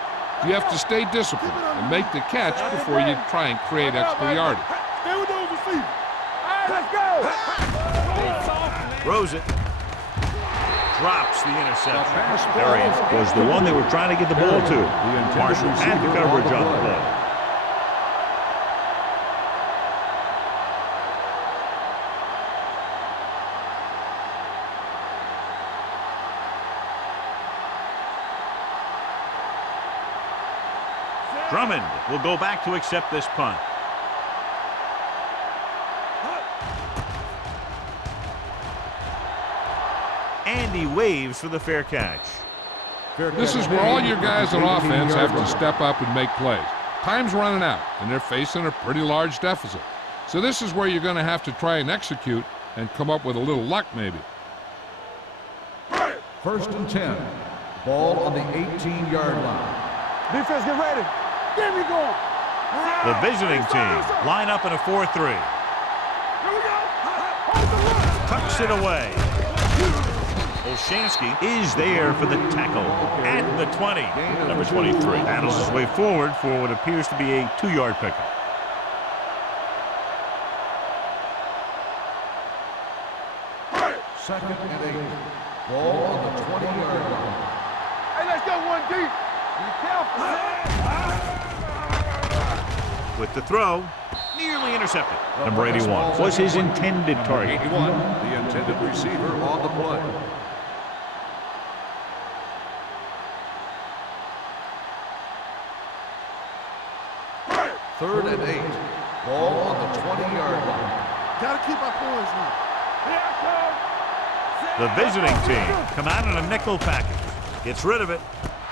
you have to stay disciplined and make the catch before you try and create extra yardage. Stay with those receivers. All right, let's go. Throws it. Drops the interception. There he is. Was the one they were trying to get the ball to. Marshall had the coverage on the play. Drummond will go back to accept this punt. And he waves for the fair catch. This is where all your guys on offense have to step up and make plays. Time's running out, and they're facing a pretty large deficit. So this is where you're going to have to try and execute and come up with a little luck maybe. First and 10. Ball on the 18-yard line. Defense, get ready. There we go. The visiting team line up in a 4-3. Here we go. Hold the look. Tucks it away. Olshansky is there for the tackle at the 20. Number 23 battles his way forward for what appears to be a 2-yard pickup. Second and 8. Ball on the 20-yard line. Hey, let's go one deep. Be careful. With the throw, nearly intercepted. Number 81 was his intended target. 81, the intended receiver on the play. Third and 8. Ball on the 20-yard line. Gotta keep our poise now. Here I come. The visiting team come out in a nickel package. Gets rid of it.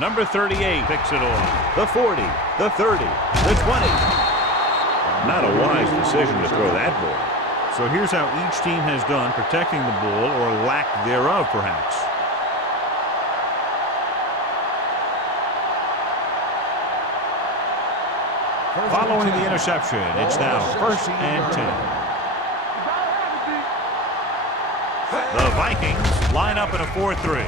Number 38 picks it off. The 40, the 30, the 20. Not a wise decision to throw that ball. So here's how each team has done protecting the ball, or lack thereof, perhaps. Following the interception, it's now 1st and 10. The Vikings line up in a 4-3.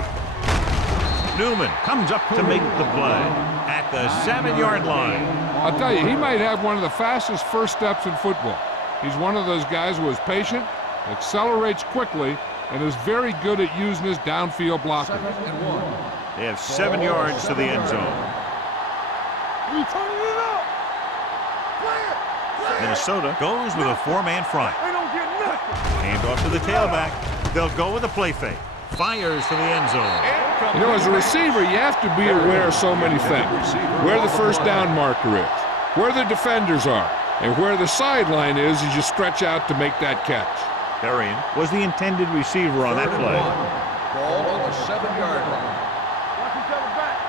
Newman comes up to make the play at the 7-yard line. I'll tell you, he might have one of the fastest first steps in football. He's one of those guys who is patient, accelerates quickly, and is very good at using his downfield blockers. 2nd and 1. They have 7 yards to the end zone. We turning it up. Play it. Play it. Minnesota goes with a 4-man front. They don't get nothing. Hand off to the tailback. They'll go with a play fake. Fires to the end zone. You know, as a receiver, you have to be aware of so many things. Where the first down marker is, where the defenders are, and where the sideline is as you stretch out to make that catch. Darian was the intended receiver on that 3rd and play. 1. Ball on the 7-yard line. Watch each other back.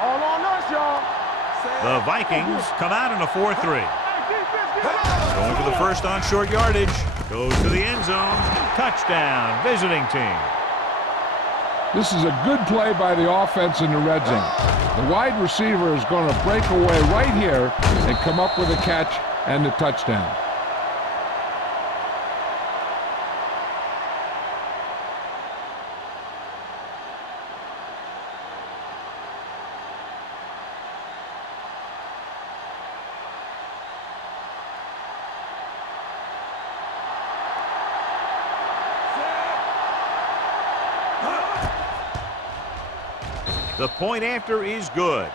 All on us, y'all. The Vikings come out in a 4-3. Hey, defense, get out. Going for the first on short yardage. Goes to the end zone. Touchdown, visiting team. This is a good play by the offense in the red zone. The wide receiver is going to break away right here and come up with a catch and the touchdown. The point after is good.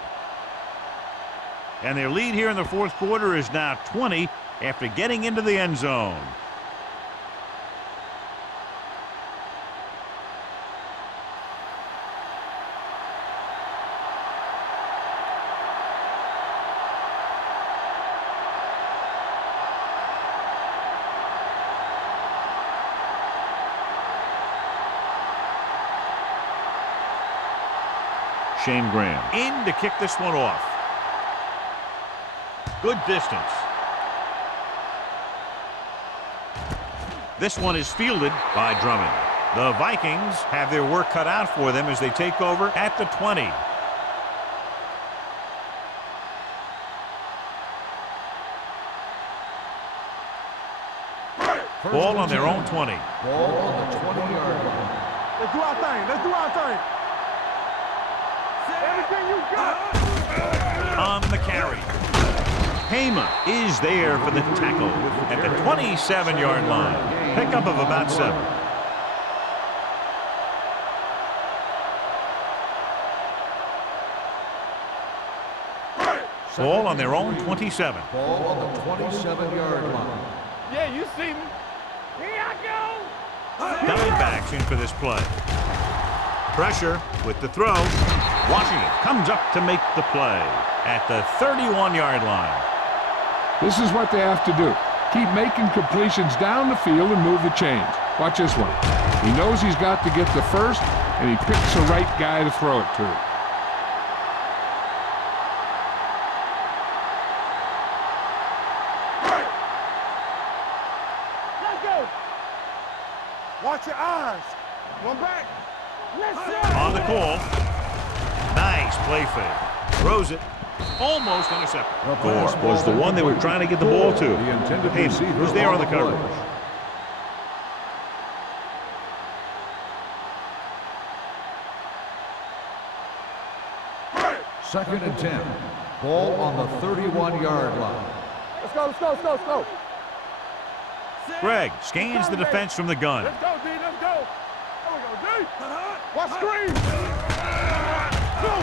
And their lead here in the 4th quarter is now 20 after getting into the end zone. Shane Graham in to kick this one off. Good distance. This one is fielded by Drummond. The Vikings have their work cut out for them as they take over at the 20. Ball on their own 20. Ball on the 20-yard line. Let's do our thing. Let's do our thing. Everything you got. On the carry. Hema is there for the tackle at the 27-yard line. Pickup of about 7. Ball on their own 27. Ball on the 27-yard line. Yeah, you see me. Here I go. Diamondbacks in for this play. Pressure with the throw. Washington comes up to make the play at the 31-yard line. This is what they have to do. Keep making completions down the field and move the chains. Watch this one. He knows he's got to get the first, and he picks the right guy to throw it to. Let's go. Watch your eyes. One back. Let's go. On the call. Nice play fake. Throws it. Almost intercepted. Gore was the one they were trying to get the ball to. The intended receiver Who's there on the play. coverage? Second and 10. Ball on the 31-yard line. Let's go, let's go, let's go, let's go. Greg scans the defense from the gun. Let's go, D, let's go. There we go, D. Watch screen. Go,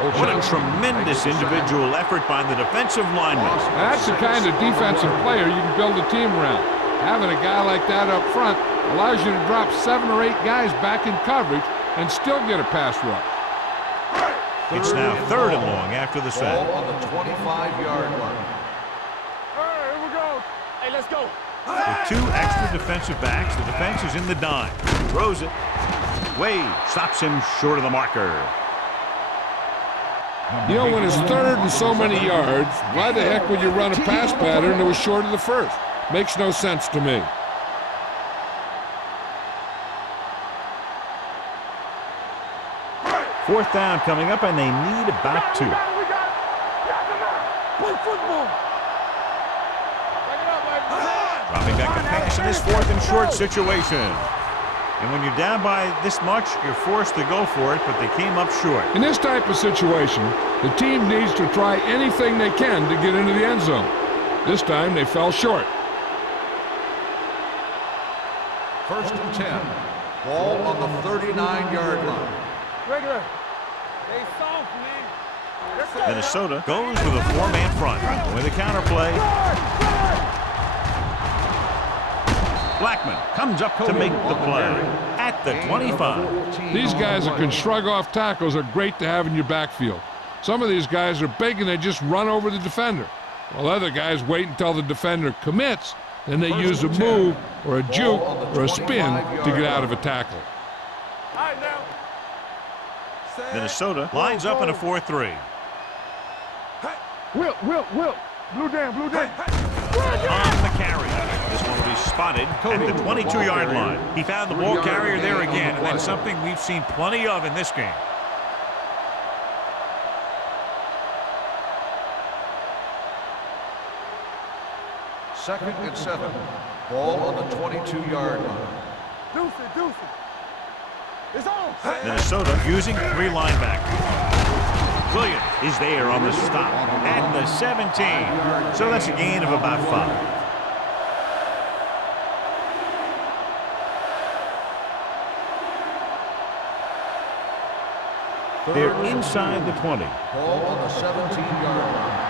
What a tremendous individual effort by the defensive lineman. That's the kind of defensive player you can build a team around. Having a guy like that up front allows you to drop 7 or 8 guys back in coverage and still get a pass rush. It's now 3rd and long after the sack. Ball on the 25-yard line. All right, here we go. Hey, let's go. With 2 extra defensive backs, the defense is in the dime. Throws it. Wade stops him short of the marker. You know, when it's 3rd and so many yards, why the heck would you run a pass pattern that was short of the first? Makes no sense to me. Fourth down coming up, and they need about 2. We got it. Play football. Bring it up, baby. Dropping back to pass in this 4th and short situation. And when you're down by this much, you're forced to go for it, but they came up short. In this type of situation, the team needs to try anything they can to get into the end zone. This time, they fell short. First and 10. Ball on the 39-yard line. Regular. They soft, man. Minnesota goes with a four-man front. With a counter play. Blackman comes up to make the play at the 25. These guys that can shrug off tackles are great to have in your backfield. Some of these guys are big and they just run over the defender, while other guys wait until the defender commits, then they use a move or a juke or a spin to get out of a tackle. All right, now. Minnesota lines up in a 4-3. Whip. Blue down. On the carry. This one will be spotted at the 22-yard line. He found the ball carrier there again, and that's something we've seen plenty of in this game. Second and 7. Ball on the 22-yard line. Deuce it. It's on. Minnesota using three linebackers. Williams is there on the stop at the 17. So that's a gain of about 5. They're inside the 20. Ball on the 17-yard line.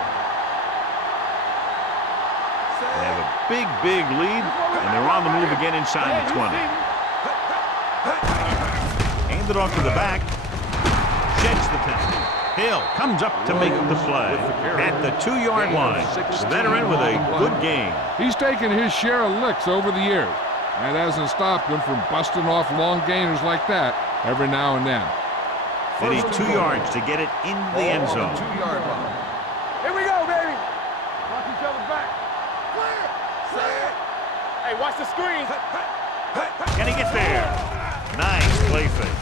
They have a big lead, and they're on the move again inside the 20. Hand it off to the back. Sheds the penalty. Hill comes up to make the play at the 2-yard line. The veteran with a good game. He's taken his share of licks over the years. That hasn't stopped him from busting off long gainers like that every now and then. They need 2 yards to get it into the end zone. 2-yard line. Here we go, baby. Watch each other back. Clear. Set. Hey, watch the screen. Can he get there? Nice play fake.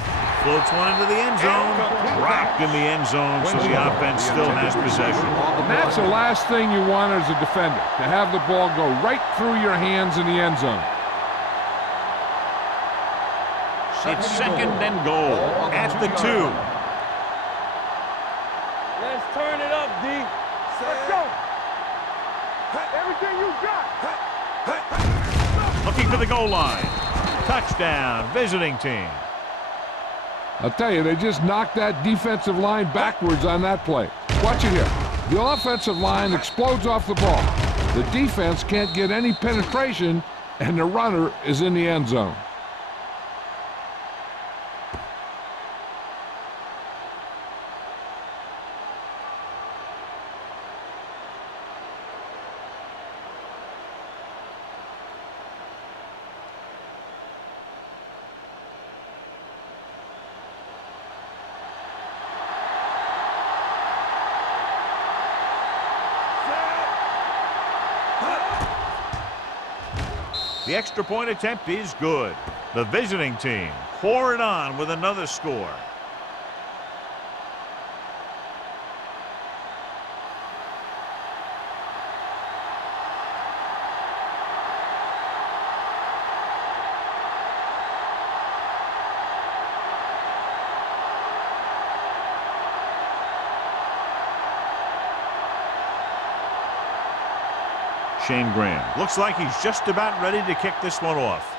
Floats one into the end zone. Dropped in the end zone, so the offense still has possession. And that's the last thing you want as a defender, to have the ball go right through your hands in the end zone. It's second and goal at the 2. Let's turn it up, D. Let's go. Everything you got. Looking for the goal line. Touchdown, visiting team. I'll tell you, they just knocked that defensive line backwards on that play. Watch it here. The offensive line explodes off the ball. The defense can't get any penetration, and the runner is in the end zone. The extra point attempt is good. The visiting team pour it on with another score. Shane Graham looks like he's just about ready to kick this one off.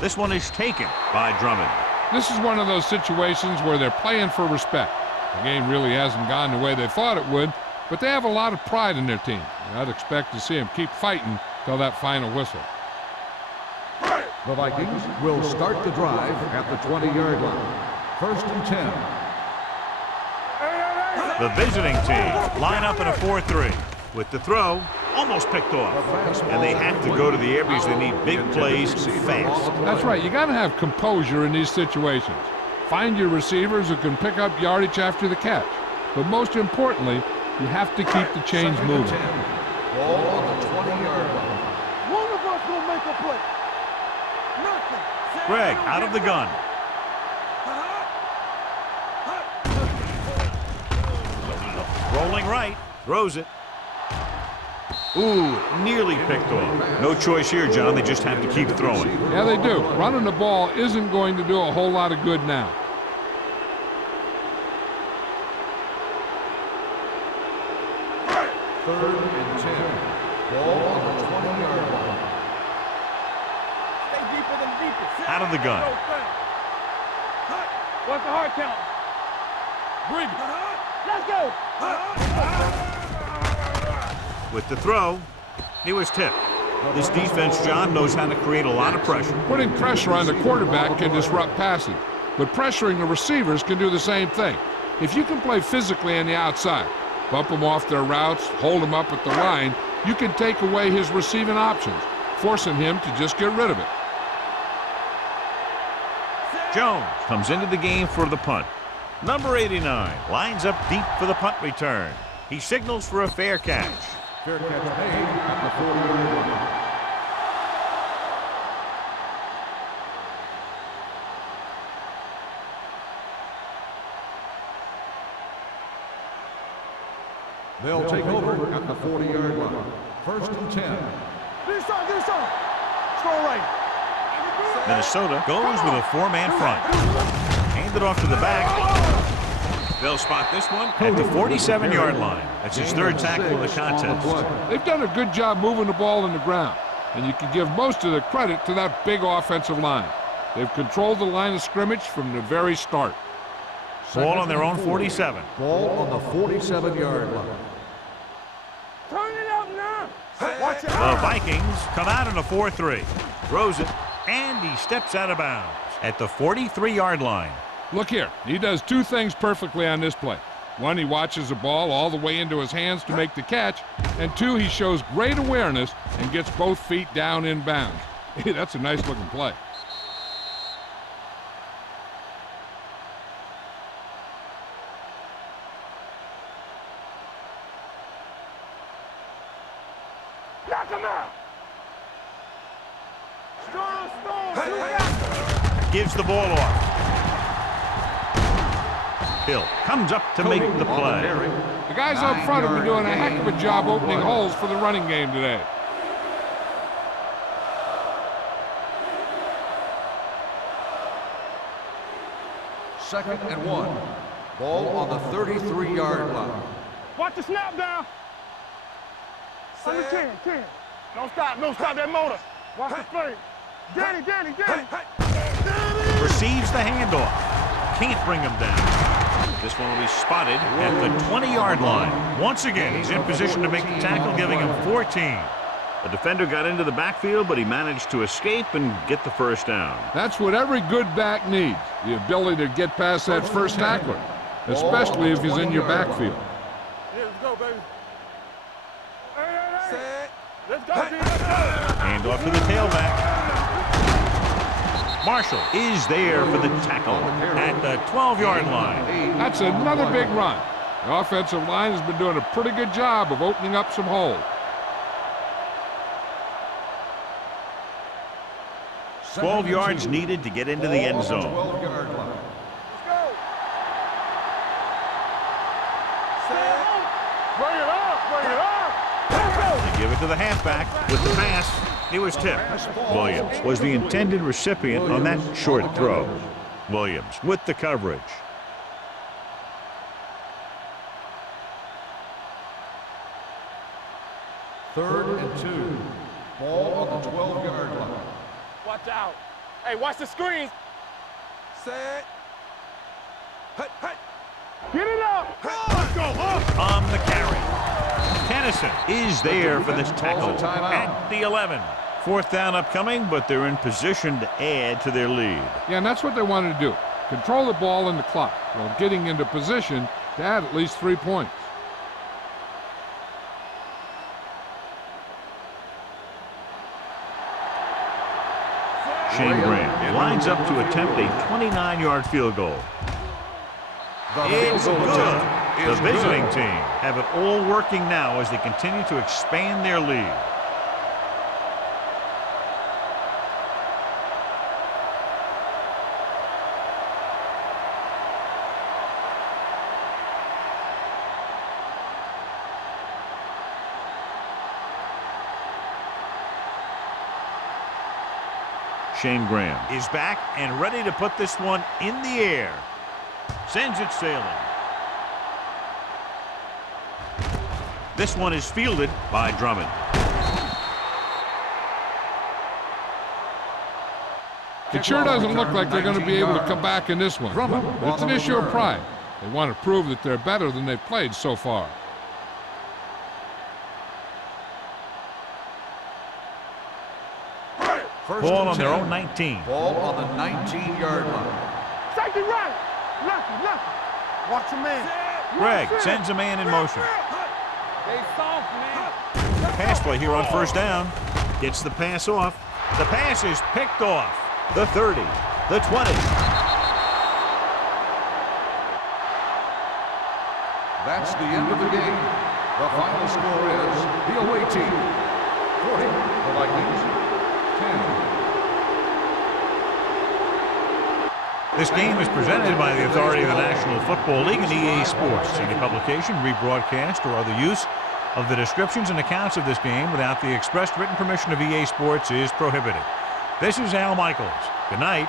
This one is taken by Drummond. This is one of those situations where they're playing for respect. The game really hasn't gone the way they thought it would, but they have a lot of pride in their team. And I'd expect to see them keep fighting till that final whistle. The Vikings will start the drive at the 20-yard line. First and 10. The visiting team line up in a 4-3 with the throw almost picked off. And they have to go to the air because they need big plays fast. That's right. You got to have composure in these situations. Find your receivers who can pick up yardage after the catch. But most importantly, you have to keep the chains moving. Ball on the 20-yard line. One of us will make a play. Nothing. Greg out of the gun. Rolling right, throws it. Ooh, nearly picked off. No choice here, John. They just have to keep throwing. Yeah, they do. Running the ball isn't going to do a whole lot of good now. Third and 10. Ball on the 20-yard line. Stay deeper than deepest. Out of the gun. What's the hard count? Bring it. Let's go. With the throw, he was tipped. This defense, John, knows how to create a lot of pressure. Putting pressure on the quarterback can disrupt passing, but pressuring the receivers can do the same thing. If you can play physically on the outside, bump them off their routes, hold them up at the line, you can take away his receiving options, forcing him to just get rid of it. Jones comes into the game for the punt. Number 89 lines up deep for the punt return. He signals for a fair catch. Fair catch made at the 40-yard line. They'll take over at the 40-yard line. First and 10. Get it on. Strong right. Minnesota goes with a four-man front. Hand it off to the back. They'll spot this one at the 47-yard line. That's his third tackle of the contest. They've done a good job moving the ball in the ground, and you can give most of the credit to that big offensive line. They've controlled the line of scrimmage from the very start. Ball on their own 47. Ball on the 47-yard line. Turn it up now. Watch it. The Vikings come out in a 4-3. Throws it, and he steps out of bounds at the 43-yard line. Look here, he does two things perfectly on this play. One, he watches the ball all the way into his hands to make the catch, and two, he shows great awareness and gets both feet down in bounds. Hey, that's a nice-looking play. Knock him out. Strong. Gives the ball off. Hill comes up to make the play. The guys up front have been doing a heck of a job opening holes for the running game today. Second and 1. Ball on the 33-yard line. Watch the snap down. Under 10. Don't stop that motor. Watch the play. Danny. Receives the handoff. Can't bring him down. This one will be spotted at the 20-yard line. Once again, he's in position to make the tackle, giving him 14. The defender got into the backfield, but he managed to escape and get the first down. That's what every good back needs, the ability to get past that first tackler, especially if he's in your backfield. Yeah, let's go, baby. Hey. Let's go, G. Hand off to the tailback. Marshall is there for the tackle at the 12-yard line. That's another big run. The offensive line has been doing a pretty good job of opening up some holes. 12 yards needed to get into the end zone. 12-yard line. Let's go. Bring it up. They give it to the halfback with the pass. He was tipped. Williams was the intended recipient on that short throw. Williams with the coverage. Third and 2. Ball on the 12-yard line. Watch out. Hey, watch the screen. Set. Get it up. Let's go. On the carry. Tennyson is there for this tackle at the 11. Fourth down upcoming, but they're in position to add to their lead. Yeah, and that's what they wanted to do. Control the ball in the clock while getting into position to add at least 3 points. Shane Graham lines up to attempt a 29-yard field goal. It's good. The visiting team have it all working now as they continue to expand their lead. Shane Graham is back and ready to put this one in the air. Sends it sailing. This one is fielded by Drummond. It sure doesn't look like they're going to be able to come back in this one. But it's an issue of pride. They want to prove that they're better than they've played so far. Ball on their own 19. Ball on the 19-yard line. Safety right. Lefty. Watch your man. Greg sends a man in motion. They soft, man. Pass play here on first down. Gets the pass off. The pass is picked off. The 30, the 20. That's the end of the game. The final score is the away team 40, the Vikings 10. This game is presented by the authority of the National Football League and EA Sports. Any publication, rebroadcast, or other use of the descriptions and accounts of this game without the expressed written permission of EA Sports is prohibited. This is Al Michaels. Good night.